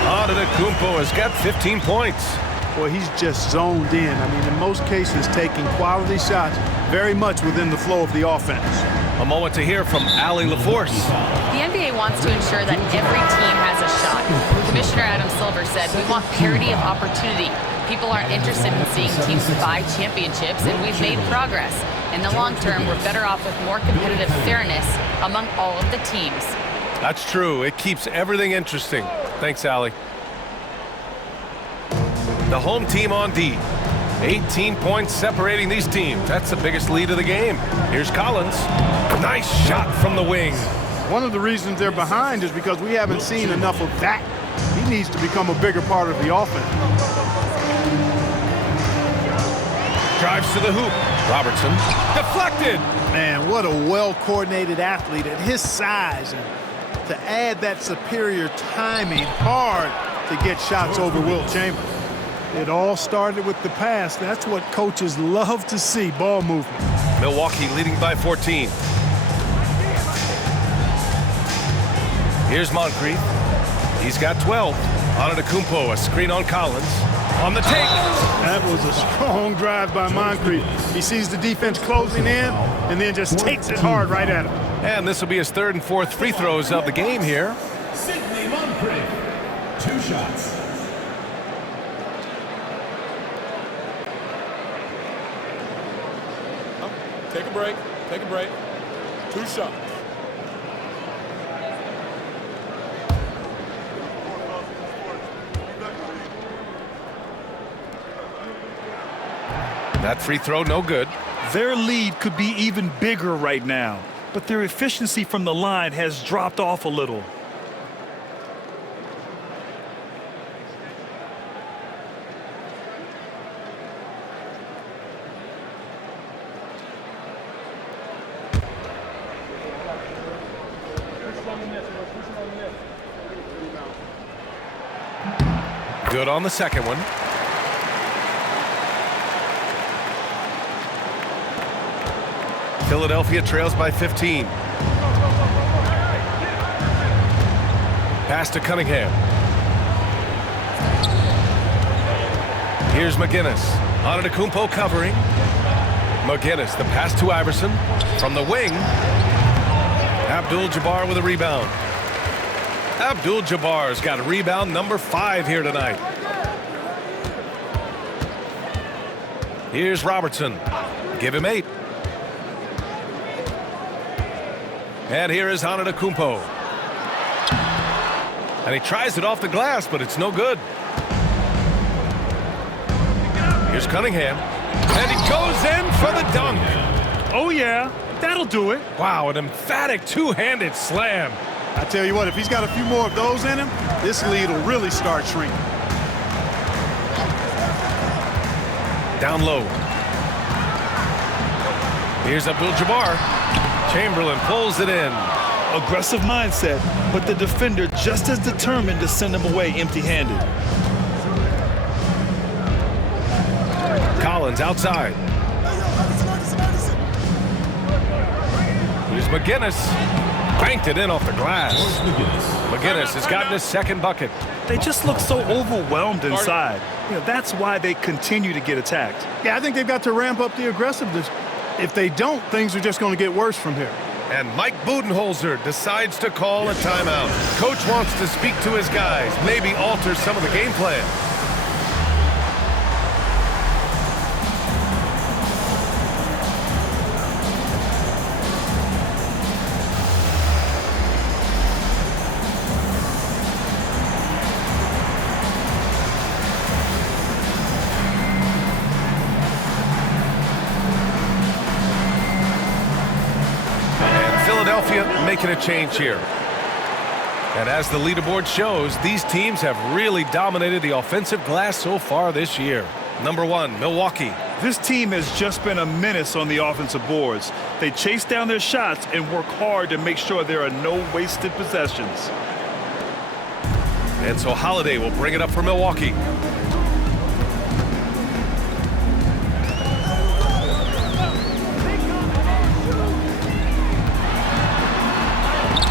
Antetokounmpo has got 15 points. Boy, he's just zoned in. I mean, in most cases, taking quality shots very much within the flow of the offense. A moment to hear from Allie LaForce. The NBA wants to ensure that every team has a shot. Commissioner Adam Silver said, "We want parity of opportunity. People aren't interested in seeing teams buy championships, and we've made progress. In the long term, we're better off with more competitive fairness among all of the teams." That's true. It keeps everything interesting. Thanks, Allie. The home team on D. 18 points separating these teams. That's the biggest lead of the game. Here's Collins. Nice shot from the wing. One of the reasons they're behind is because we haven't seen enough of that. He needs to become a bigger part of the offense. Drives to the hoop. Robertson. Deflected. Man, what a well-coordinated athlete at his size. And to add that superior timing, hard to get shots over Wilt Chamberlain. It all started with the pass. That's what coaches love to see, ball movement. Milwaukee leading by 14. Here's Moncrief. He's got 12. Antetokounmpo, a screen on Collins. On the take. That was a strong drive by Moncrief. He sees the defense closing in and then just takes it hard right at him. And this will be his third and fourth free throws of the game here. Sidney Moncrief. 2 shots. Take a break. Take a break. 2 shots. That free throw, no good. Their lead could be even bigger right now, but their efficiency from the line has dropped off a little. Good on the second one. Philadelphia trails by 15. Pass to Cunningham. Here's McGinnis. Antetokounmpo covering. McGinnis, the pass to Iverson. From the wing. Abdul-Jabbar with a rebound. Abdul-Jabbar's got rebound number 5 here tonight. Here's Robertson. Give him 8. And here is Antetokounmpo. And he tries it off the glass, but it's no good. Here's Cunningham. And he goes in for the dunk. Oh, yeah. That'll do it. Wow, an emphatic two-handed slam. I tell you what, if he's got a few more of those in him, this lead will really start shrinking. Down low. Here's Abdul-Jabbar. Chamberlain pulls it in. Aggressive mindset, but the defender just as determined to send him away empty-handed. Collins outside. Here's McGinnis. Banked it in off the glass. McGinnis has gotten his second bucket. They just look so overwhelmed inside. That's why they continue to get attacked. Yeah, I think they've got to ramp up the aggressiveness. If they don't, things are just going to get worse from here. And Mike Budenholzer decides to call a timeout. Coach wants to speak to his guys, maybe alter some of the game plan. Philadelphia making a change here. And as the leaderboard shows, these teams have really dominated the offensive glass so far this year. Number 1, Milwaukee. This team has just been a menace on the offensive boards. They chase down their shots and work hard to make sure there are no wasted possessions. And so Holiday will bring it up for Milwaukee.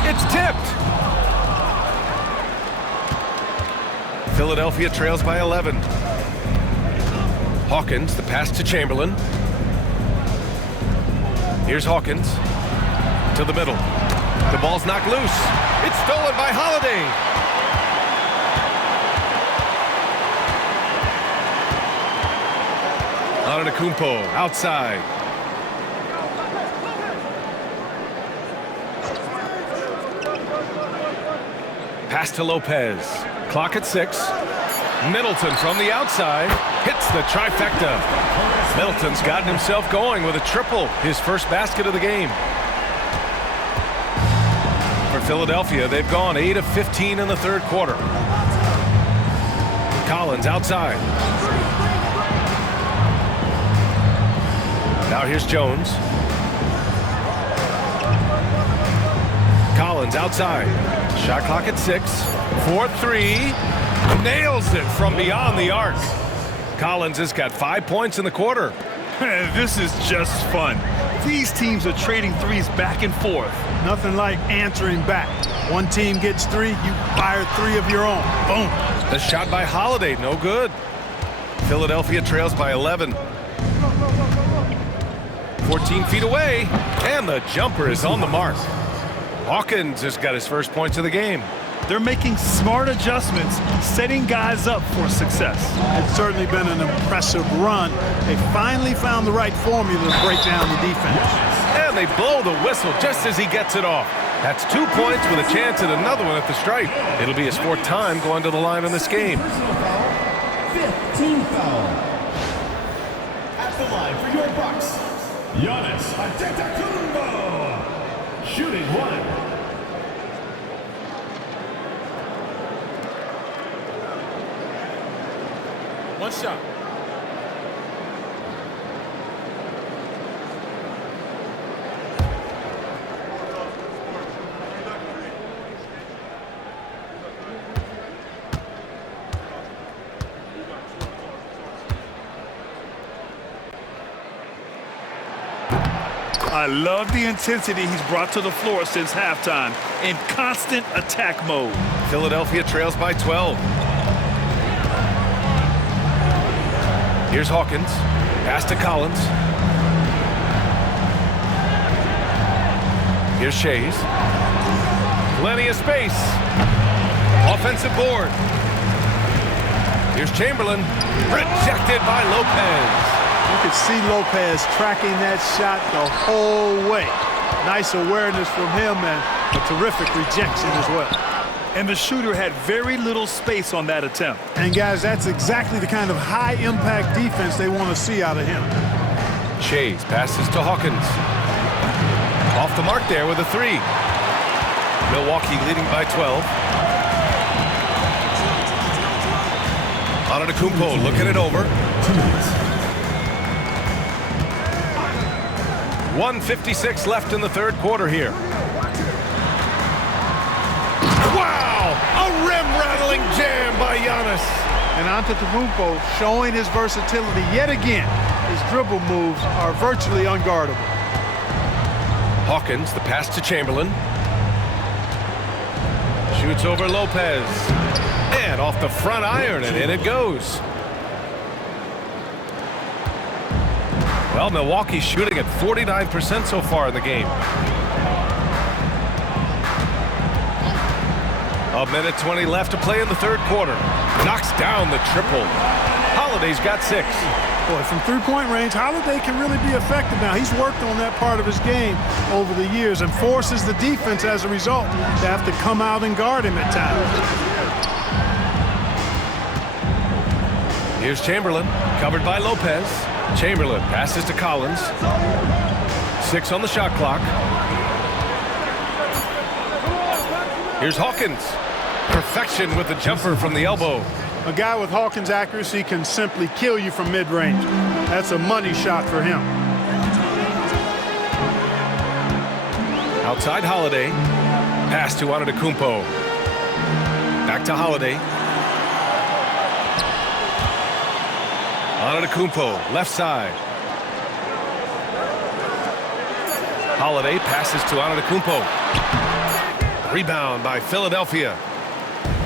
It's tipped. Philadelphia trails by 11. Hawkins, the pass to Chamberlain. Here's Hawkins to the middle. The ball's knocked loose. It's stolen by Holiday. Antetokounmpo outside. Pass to Lopez. Clock at 6. Middleton from the outside hits the trifecta. Middleton's gotten himself going with a triple, his first basket of the game. For Philadelphia, they've gone 8 of 15 in the third quarter. Collins outside. Now here's Jones. Collins outside. Shot clock at 6. 4-3. Nails it from beyond the arc. Collins has got 5 points in the quarter. This is just fun. These teams are trading threes back and forth. Nothing like answering back. One team gets 3, you fire 3 of your own. Boom. The shot by Holiday, no good. Philadelphia trails by 11. 14 feet away, and the jumper is on the mark. Hawkins has got his first points of the game. They're making smart adjustments, setting guys up for success. It's certainly been an impressive run. They finally found the right formula to break down the defense. And they blow the whistle just as he gets it off. That's 2 points with a chance at another one at the stripe. It'll be his 4th time going to the line in this game. 15 foul. At the line for your Bucks, Giannis Antetokounmpo. Shooting 1. One shot. I love the intensity he's brought to the floor since halftime, in constant attack mode. Philadelphia trails by 12. Here's Hawkins. Pass to Collins. Here's Shays. Plenty of space. Offensive board. Here's Chamberlain. Rejected by Lopez. You could see Lopez tracking that shot the whole way. Nice awareness from him and a terrific rejection as well. And the shooter had very little space on that attempt. And guys, that's exactly the kind of high-impact defense they want to see out of him. Shays passes to Hawkins. Off the mark there with a three. Milwaukee leading by 12. Antetokounmpo looking it over. 1:56 left in the third quarter here. Wow! A rim-rattling jam by Giannis. And Antetokounmpo showing his versatility yet again. His dribble moves are virtually unguardable. Hawkins, the pass to Chamberlain. Shoots over Lopez. And off the front iron, and in it goes. Well, Milwaukee's shooting at 49% so far in the game. A minute 20 left to play in the third quarter. Knocks down the triple. Holiday's got 6. Boy, from three-point range, Holiday can really be effective now. He's worked on that part of his game over the years and forces the defense as a result to have to come out and guard him at times. Here's Chamberlain, covered by Lopez. Chamberlain passes to Collins. 6 on the shot clock. Here's Hawkins. Perfection with the jumper from the elbow. A guy with Hawkins' accuracy can simply kill you from mid-range. That's a money shot for him. Outside Holiday. Pass to Antetokounmpo. Back to Holiday. Antetokounmpo, left side. Holiday passes to Antetokounmpo. Rebound by Philadelphia.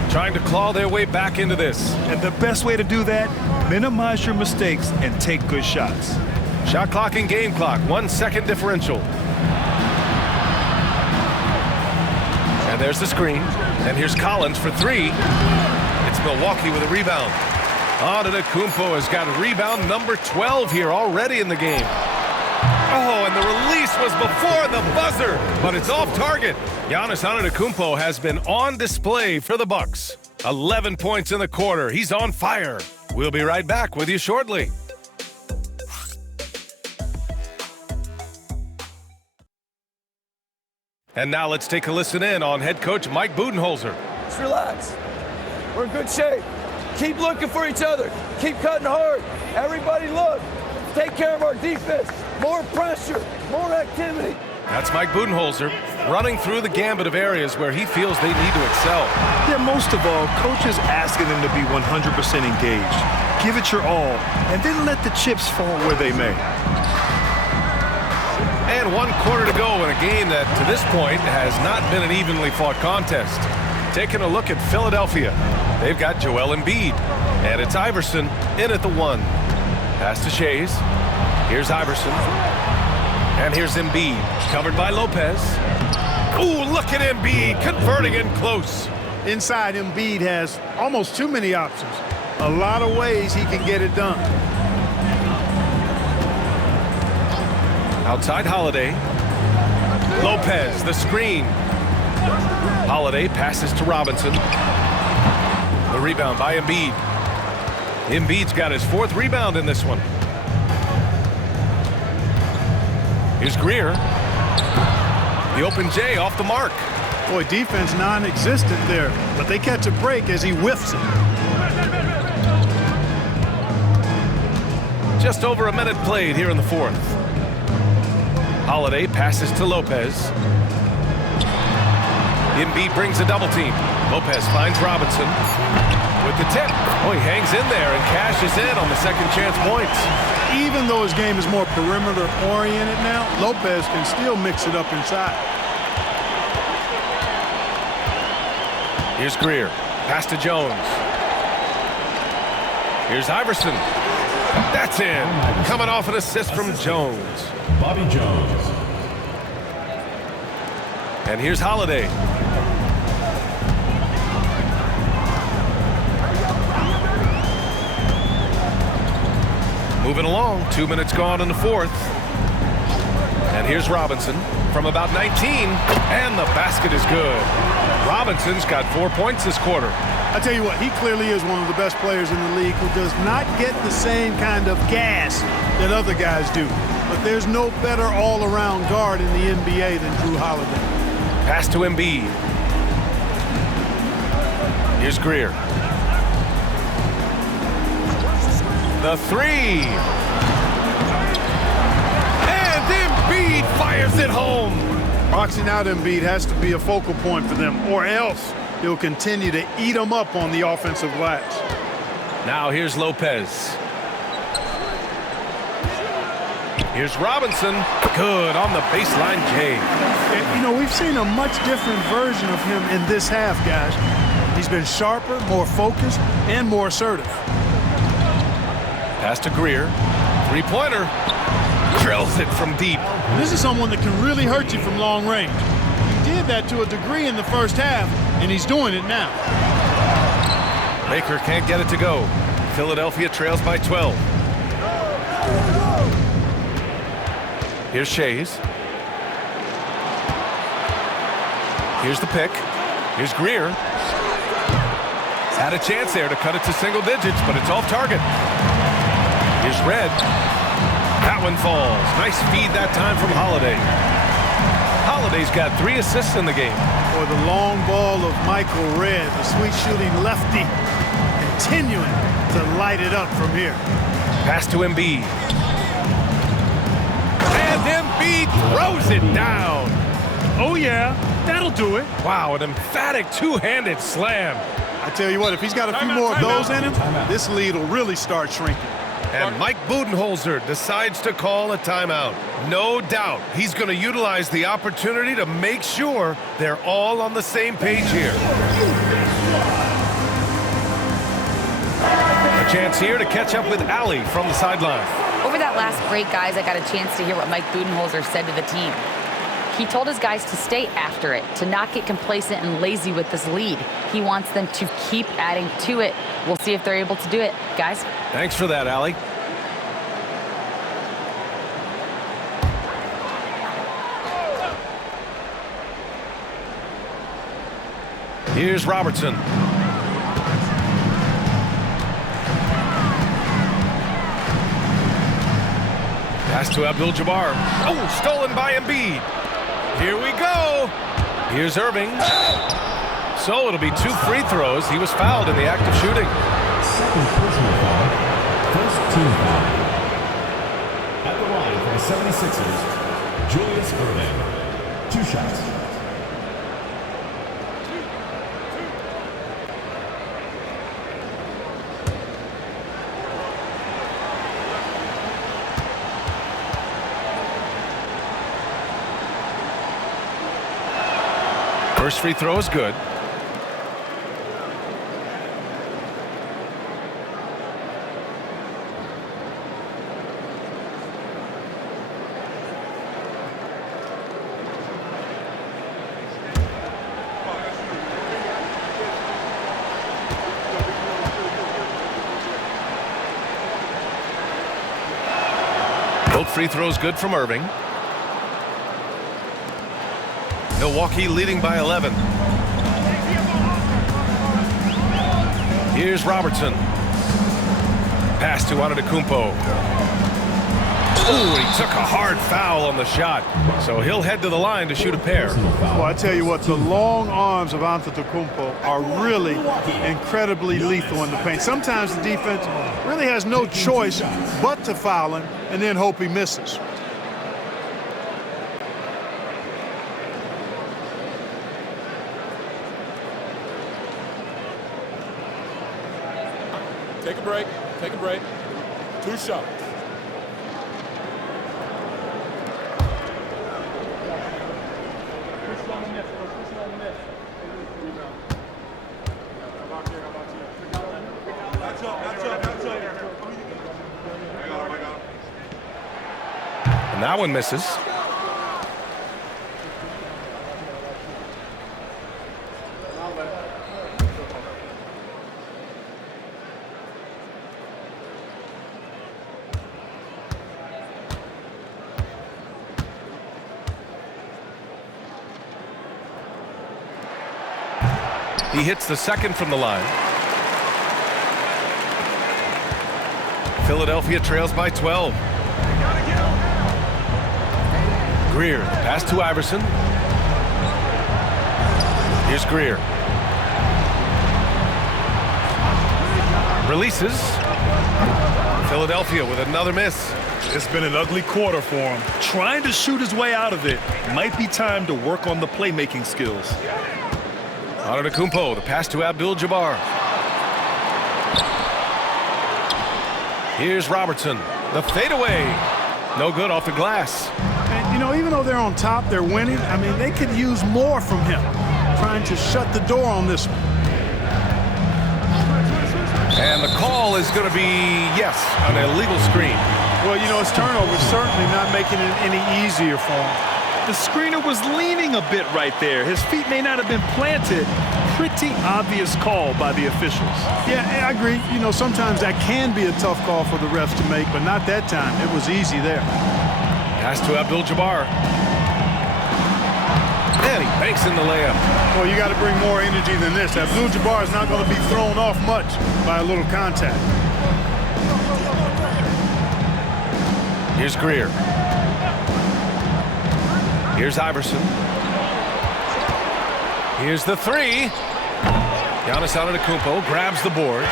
Trying to claw their way back into this. And the best way to do that, minimize your mistakes and take good shots. Shot clock and game clock, 1 second differential. And there's the screen. And here's Collins for 3. It's Milwaukee with a rebound. Antetokounmpo has got rebound number 12 here already in the game. Oh, and the release was before the buzzer, but it's off target. Giannis Antetokounmpo has been on display for the Bucks. 11 points in the quarter. He's on fire. We'll be right back with you shortly. And now let's take a listen in on head coach Mike Budenholzer. Just relax. We're in good shape. Keep looking for each other. Keep cutting hard. Everybody look. Take care of our defense. More pressure. More activity. That's Mike Budenholzer running through the gambit of areas where he feels they need to excel. Yeah, most of all, coach is asking them to be 100% engaged. Give it your all, and then let the chips fall where they may. And 1 quarter to go in a game that, to this point, has not been an evenly fought contest. Taking a look at Philadelphia. They've got Joel Embiid, and it's Iverson in at the 1. Pass to Shays. Here's Iverson. And here's Embiid, covered by Lopez. Ooh, look at Embiid, converting in close. Inside, Embiid has almost too many options. A lot of ways he can get it done. Outside Holiday. Lopez, the screen. Holiday passes to Robinson. The rebound by Embiid. Embiid's got his 4th rebound in this one. Here's Greer. The open J off the mark. Boy, defense non-existent there, but they catch a break as he whiffs it. Just over a minute played here in the 4th. Holiday passes to Lopez. Embiid brings a double team. Lopez finds Robinson with the tip. Oh, he hangs in there and cashes in on the second chance points. Even though his game is more perimeter-oriented now, Lopez can still mix it up inside. Here's Greer. Pass to Jones. Here's Iverson. That's in. Coming off an assist from Jones. Bobby Jones. And here's Holiday. Moving along, 2 minutes gone in the fourth. And here's Robinson from about 19, and the basket is good. Robinson's got 4 points this quarter. I tell you what, he clearly is one of the best players in the league who does not get the same kind of gas that other guys do. But there's no better all-around guard in the NBA than Drew Holiday. Pass to Embiid. Here's Greer. The three. And Embiid fires it home. Boxing out Embiid has to be a focal point for them, or else he'll continue to eat them up on the offensive glass. Now here's Lopez. Here's Robinson. Good on the baseline, Jay. And, you know, we've seen a much different version of him in this half, guys. He's been sharper, more focused, and more assertive. Pass to Greer. Three-pointer. Drills it from deep. This is someone that can really hurt you from long range. He did that to a degree in the first half, and he's doing it now. Baker can't get it to go. Philadelphia trails by 12. Here's Shays. Here's the pick. Here's Greer. Had a chance there to cut it to single digits, but it's off target. Here's Red. That one falls. Nice feed that time from Holiday. Holiday's got 3 assists in the game. Or the long ball of Michael Red, the sweet shooting lefty, continuing to light it up from here. Pass to Embiid. And Embiid throws it down. Oh, yeah, that'll do it. Wow, an emphatic two-handed slam. I tell you what, if he's got a few more of those in him, this lead will really start shrinking. And Mike Budenholzer decides to call a timeout. No doubt he's going to utilize the opportunity to make sure they're all on the same page here. A chance here to catch up with Allie from the sideline. Over that last break, guys, I got a chance to hear what Mike Budenholzer said to the team. He told his guys to stay after it, to not get complacent and lazy with this lead. He wants them to keep adding to it. We'll see if they're able to do it, guys. Thanks for that, Allie. Here's Robertson. Pass to Abdul-Jabbar. Oh, stolen by Embiid. Here we go. Here's Irving. So it'll be 2 free throws. He was fouled in the act of shooting. Second personal foul. First team foul. At the line for the 76ers, Julius Irving. 2 shots. First free throw is good. Both free throws good from Irving. Milwaukee leading by 11. Here's Robertson. Pass to Antetokounmpo. Ooh, he took a hard foul on the shot. So he'll head to the line to shoot a pair. Well, I tell you what, the long arms of Antetokounmpo are really incredibly lethal in the paint. Sometimes the defense really has no choice but to foul him and then hope he misses. Take a break. Take a break. 2 shots. And that one misses. He hits the second from the line. Philadelphia trails by 12. Greer, the pass to Iverson. Here's Greer. Releases. Philadelphia with another miss. It's been an ugly quarter for him. Trying to shoot his way out of it. Might be time to work on the playmaking skills. Antetokounmpo, the pass to Abdul-Jabbar. Here's Robertson. The fadeaway. No good off the glass. And, you know, even though they're on top, they're winning. I mean, they could use more from him. Trying to shut the door on this one. And the call is going to be, yes, an illegal screen. Well, you know, his turnover is certainly not making it any easier for him. The screener was leaning a bit right there. His feet may not have been planted. Pretty obvious call by the officials. Yeah, I agree. You know, sometimes that can be a tough call for the refs to make, but not that time. It was easy there. Pass to Abdul-Jabbar. And he banks in the layup. Well, you got to bring more energy than this. Abdul-Jabbar is not going to be thrown off much by a little contact. Here's Greer. Here's Iverson. Here's the three. Giannis Antetokounmpo grabs the board.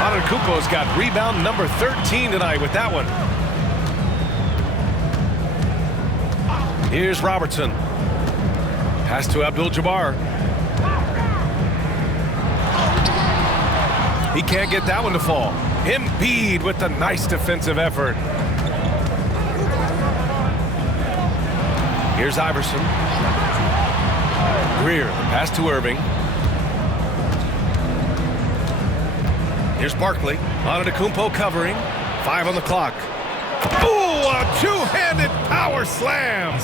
Antetokounmpo's got rebound number 13 tonight with that one. Here's Robertson. Pass to Abdul-Jabbar. He can't get that one to fall. Embiid with the nice defensive effort. Here's Iverson. Greer, pass to Irving. Here's Barkley. Antetokounmpo covering. 5 on the clock. Ooh, a two-handed power slam.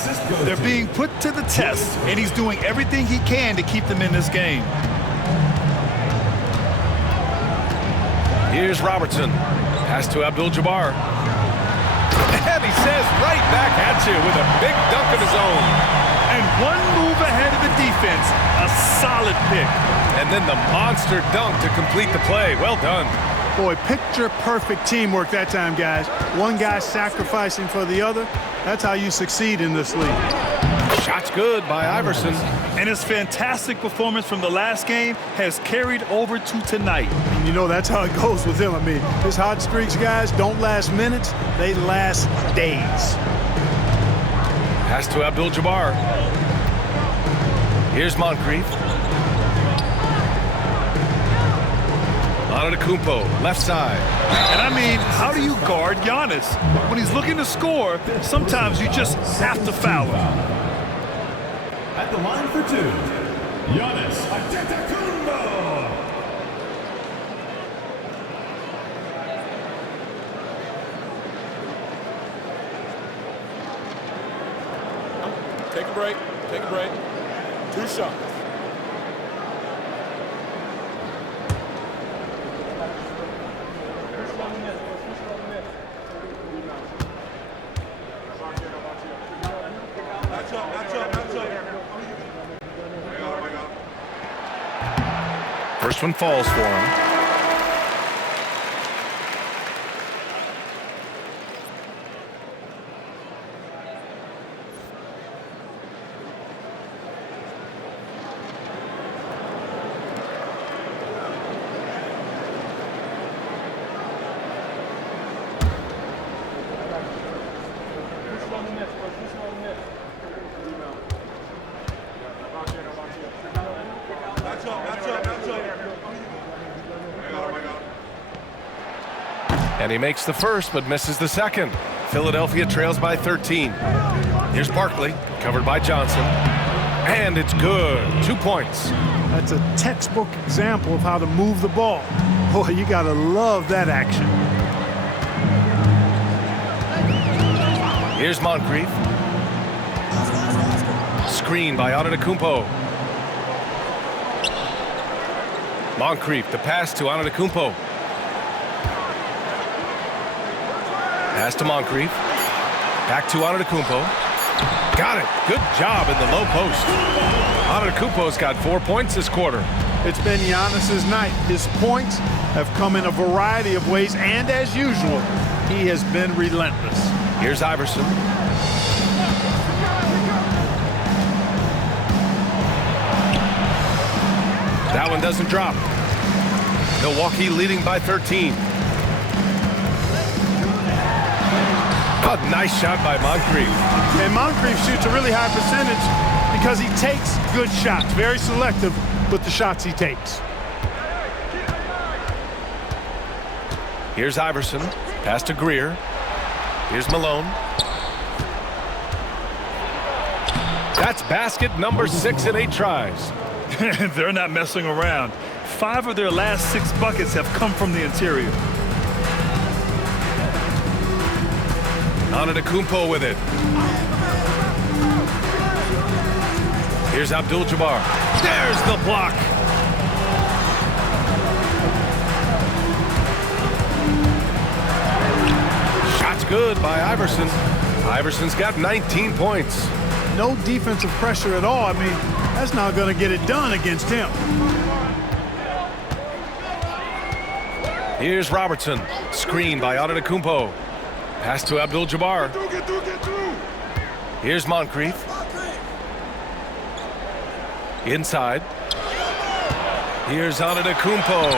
They're being put to the test, and he's doing everything he can to keep them in this game. Here's Robertson. Pass to Abdul-Jabbar. And he says right back at you with a big dunk of his own. And one move ahead of the defense. A solid pick. And then the monster dunk to complete the play. Well done. Boy, picture-perfect teamwork that time, guys. One guy sacrificing for the other. That's how you succeed in this league. Shot's good by Iverson. And his fantastic performance from the last game has carried over to tonight. And you know, that's how it goes with him. I mean, his hot streaks, guys, don't last minutes. They last days. Pass to Abdul-Jabbar. Here's Moncrief. Antetokounmpo, left side. And I mean, how do you guard Giannis? When he's looking to score, sometimes you just have to foul him. At the line for two, Giannis Antetokounmpo. Take a break. Take a break. 2 shots. First one falls for him. And he makes the first, but misses the second. Philadelphia trails by 13. Here's Barkley, covered by Johnson. And it's good. 2 points. That's a textbook example of how to move the ball. Boy, you got to love that action. Here's Moncrief. Screen by Antetokounmpo. Moncrief, the pass to Antetokounmpo. Pass to Moncrief. Back to Antetokounmpo. Got it. Good job in the low post. Antetokounmpo's got 4 points this quarter. It's been Giannis's night. His points have come in a variety of ways, and as usual, he has been relentless. Here's Iverson. That one doesn't drop. Milwaukee leading by 13. A nice shot by Moncrief. And Moncrief shoots a really high percentage because he takes good shots. Very selective with the shots he takes. Here's Iverson. Pass to Greer. Here's Malone. That's basket number 6 in 8 tries. They're not messing around. 5 of their last 6 buckets have come from the interior. Antetokounmpo with it. Here's Abdul-Jabbar. There's the block. Shot's good by Iverson. Iverson's got 19 points. No defensive pressure at all. I mean, that's not going to get it done against him. Here's Robertson. Screen by Antetokounmpo. Pass to Abdul-Jabbar. Here's Moncrief. Inside. Here's Antetokounmpo.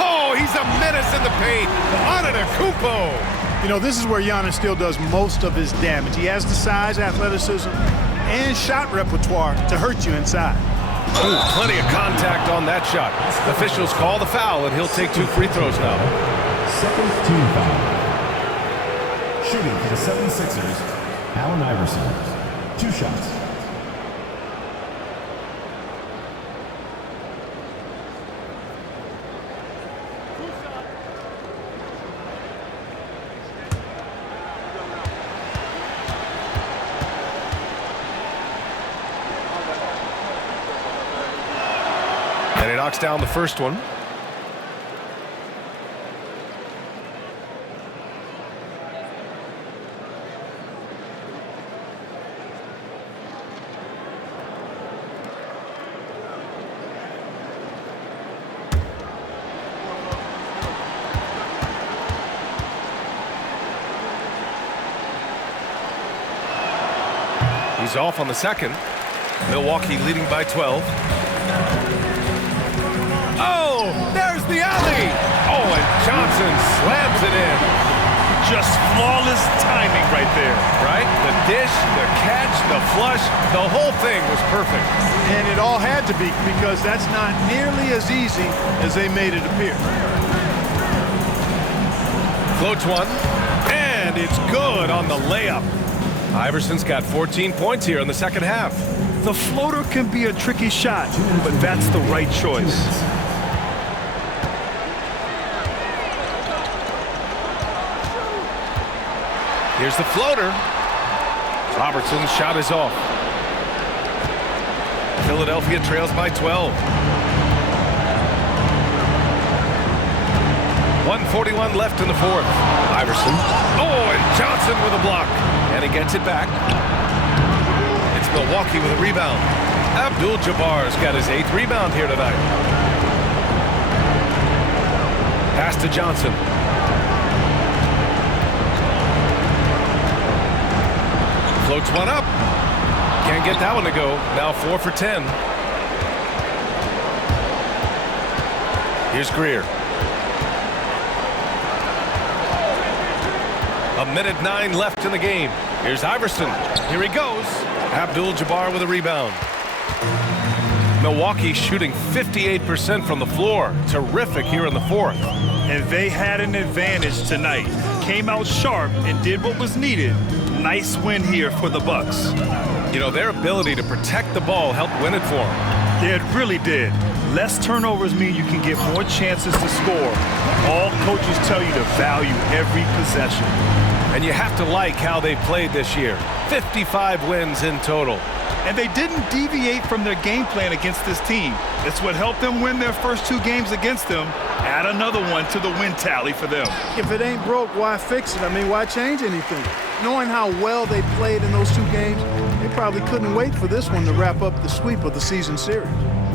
Oh, he's a menace in the paint. Antetokounmpo. You know, this is where Giannis still does most of his damage. He has the size, athleticism, and shot repertoire to hurt you inside. Ooh, plenty of contact on that shot. Officials call the foul, and he'll take 2 free throws now. Second team foul. Shooting for the 76ers, Allen Iverson. 2 shots. And he knocks down the first one. He's off on the second. Milwaukee leading by 12. Oh, there's the alley. Oh, and Johnson slams it in. Just flawless timing right there. Right? The dish, the catch, the flush, the whole thing was perfect. And it all had to be, because that's not nearly as easy as they made it appear. Floats one, and it's good on the layup. Iverson's got 14 points here in the second half. The floater can be a tricky shot, but that's the right choice. Here's the floater. Robertson's shot is off. Philadelphia trails by 12. 1:41 left in the fourth. Iverson. Oh, and Johnson with a block. And he gets it back. It's Milwaukee with a rebound. Abdul-Jabbar's got his 8th rebound here tonight. Pass to Johnson. Floats one up. Can't get that one to go. Now 4 for 10. Here's Greer. 1:09 left in the game. Here's Iverson. Here he goes. Abdul-Jabbar with a rebound. Milwaukee shooting 58% from the floor. Terrific here in the fourth. And they had an advantage tonight. Came out sharp and did what was needed. Nice win here for the Bucks. You know, their ability to protect the ball helped win it for them. Yeah, it really did. Less turnovers mean you can get more chances to score. All coaches tell you to value every possession. And you have to like how they played this year. 55 wins in total. And they didn't deviate from their game plan against this team. It's what helped them win their first 2 games against them Add another one to the win tally for them. If it ain't broke, why fix it? I mean, why change anything? Knowing how well they played in those 2 games, they probably couldn't wait for this one to wrap up the sweep of the season series.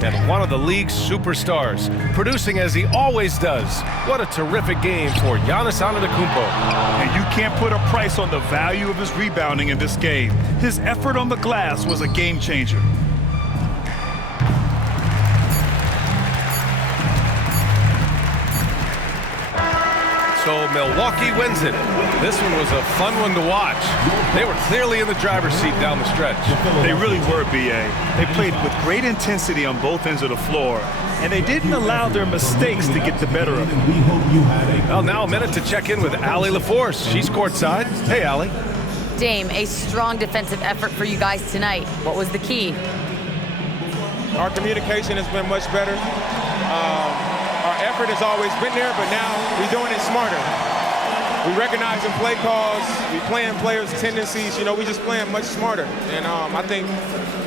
And one of the league's superstars, producing as he always does. What a terrific game for Giannis Antetokounmpo. And you can't put a price on the value of his rebounding in this game. His effort on the glass was a game changer. So Milwaukee wins it. This one was a fun one to watch. They were clearly in the driver's seat down the stretch. They really were, B.A. They played with great intensity on both ends of the floor, and they didn't allow their mistakes to get the better of them. Well, now a minute to check in with Allie LaForce. She's courtside. Hey, Allie. Dame, a strong defensive effort for you guys tonight. What was the key? Our communication has been much better. Our effort has always been there, but now we're doing it smarter. We recognizing play calls, we playing players' tendencies, we just playing much smarter. And I think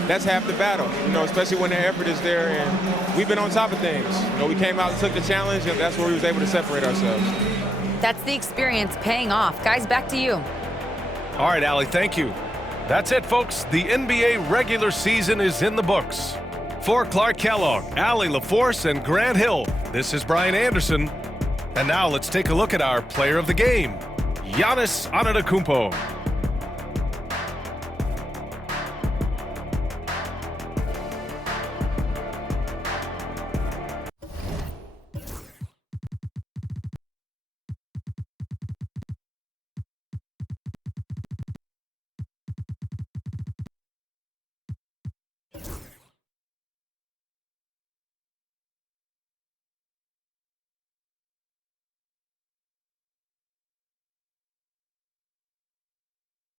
that's half the battle, especially when the effort is there. And we've been on top of things. We came out and took the challenge, and that's where we was able to separate ourselves. That's the experience paying off. Guys, back to you. All right, Allie, thank you. That's it, folks. The NBA regular season is in the books. For Clark Kellogg, Allie LaForce, and Grant Hill, this is Brian Anderson. And now let's take a look at our player of the game, Giannis Antetokounmpo.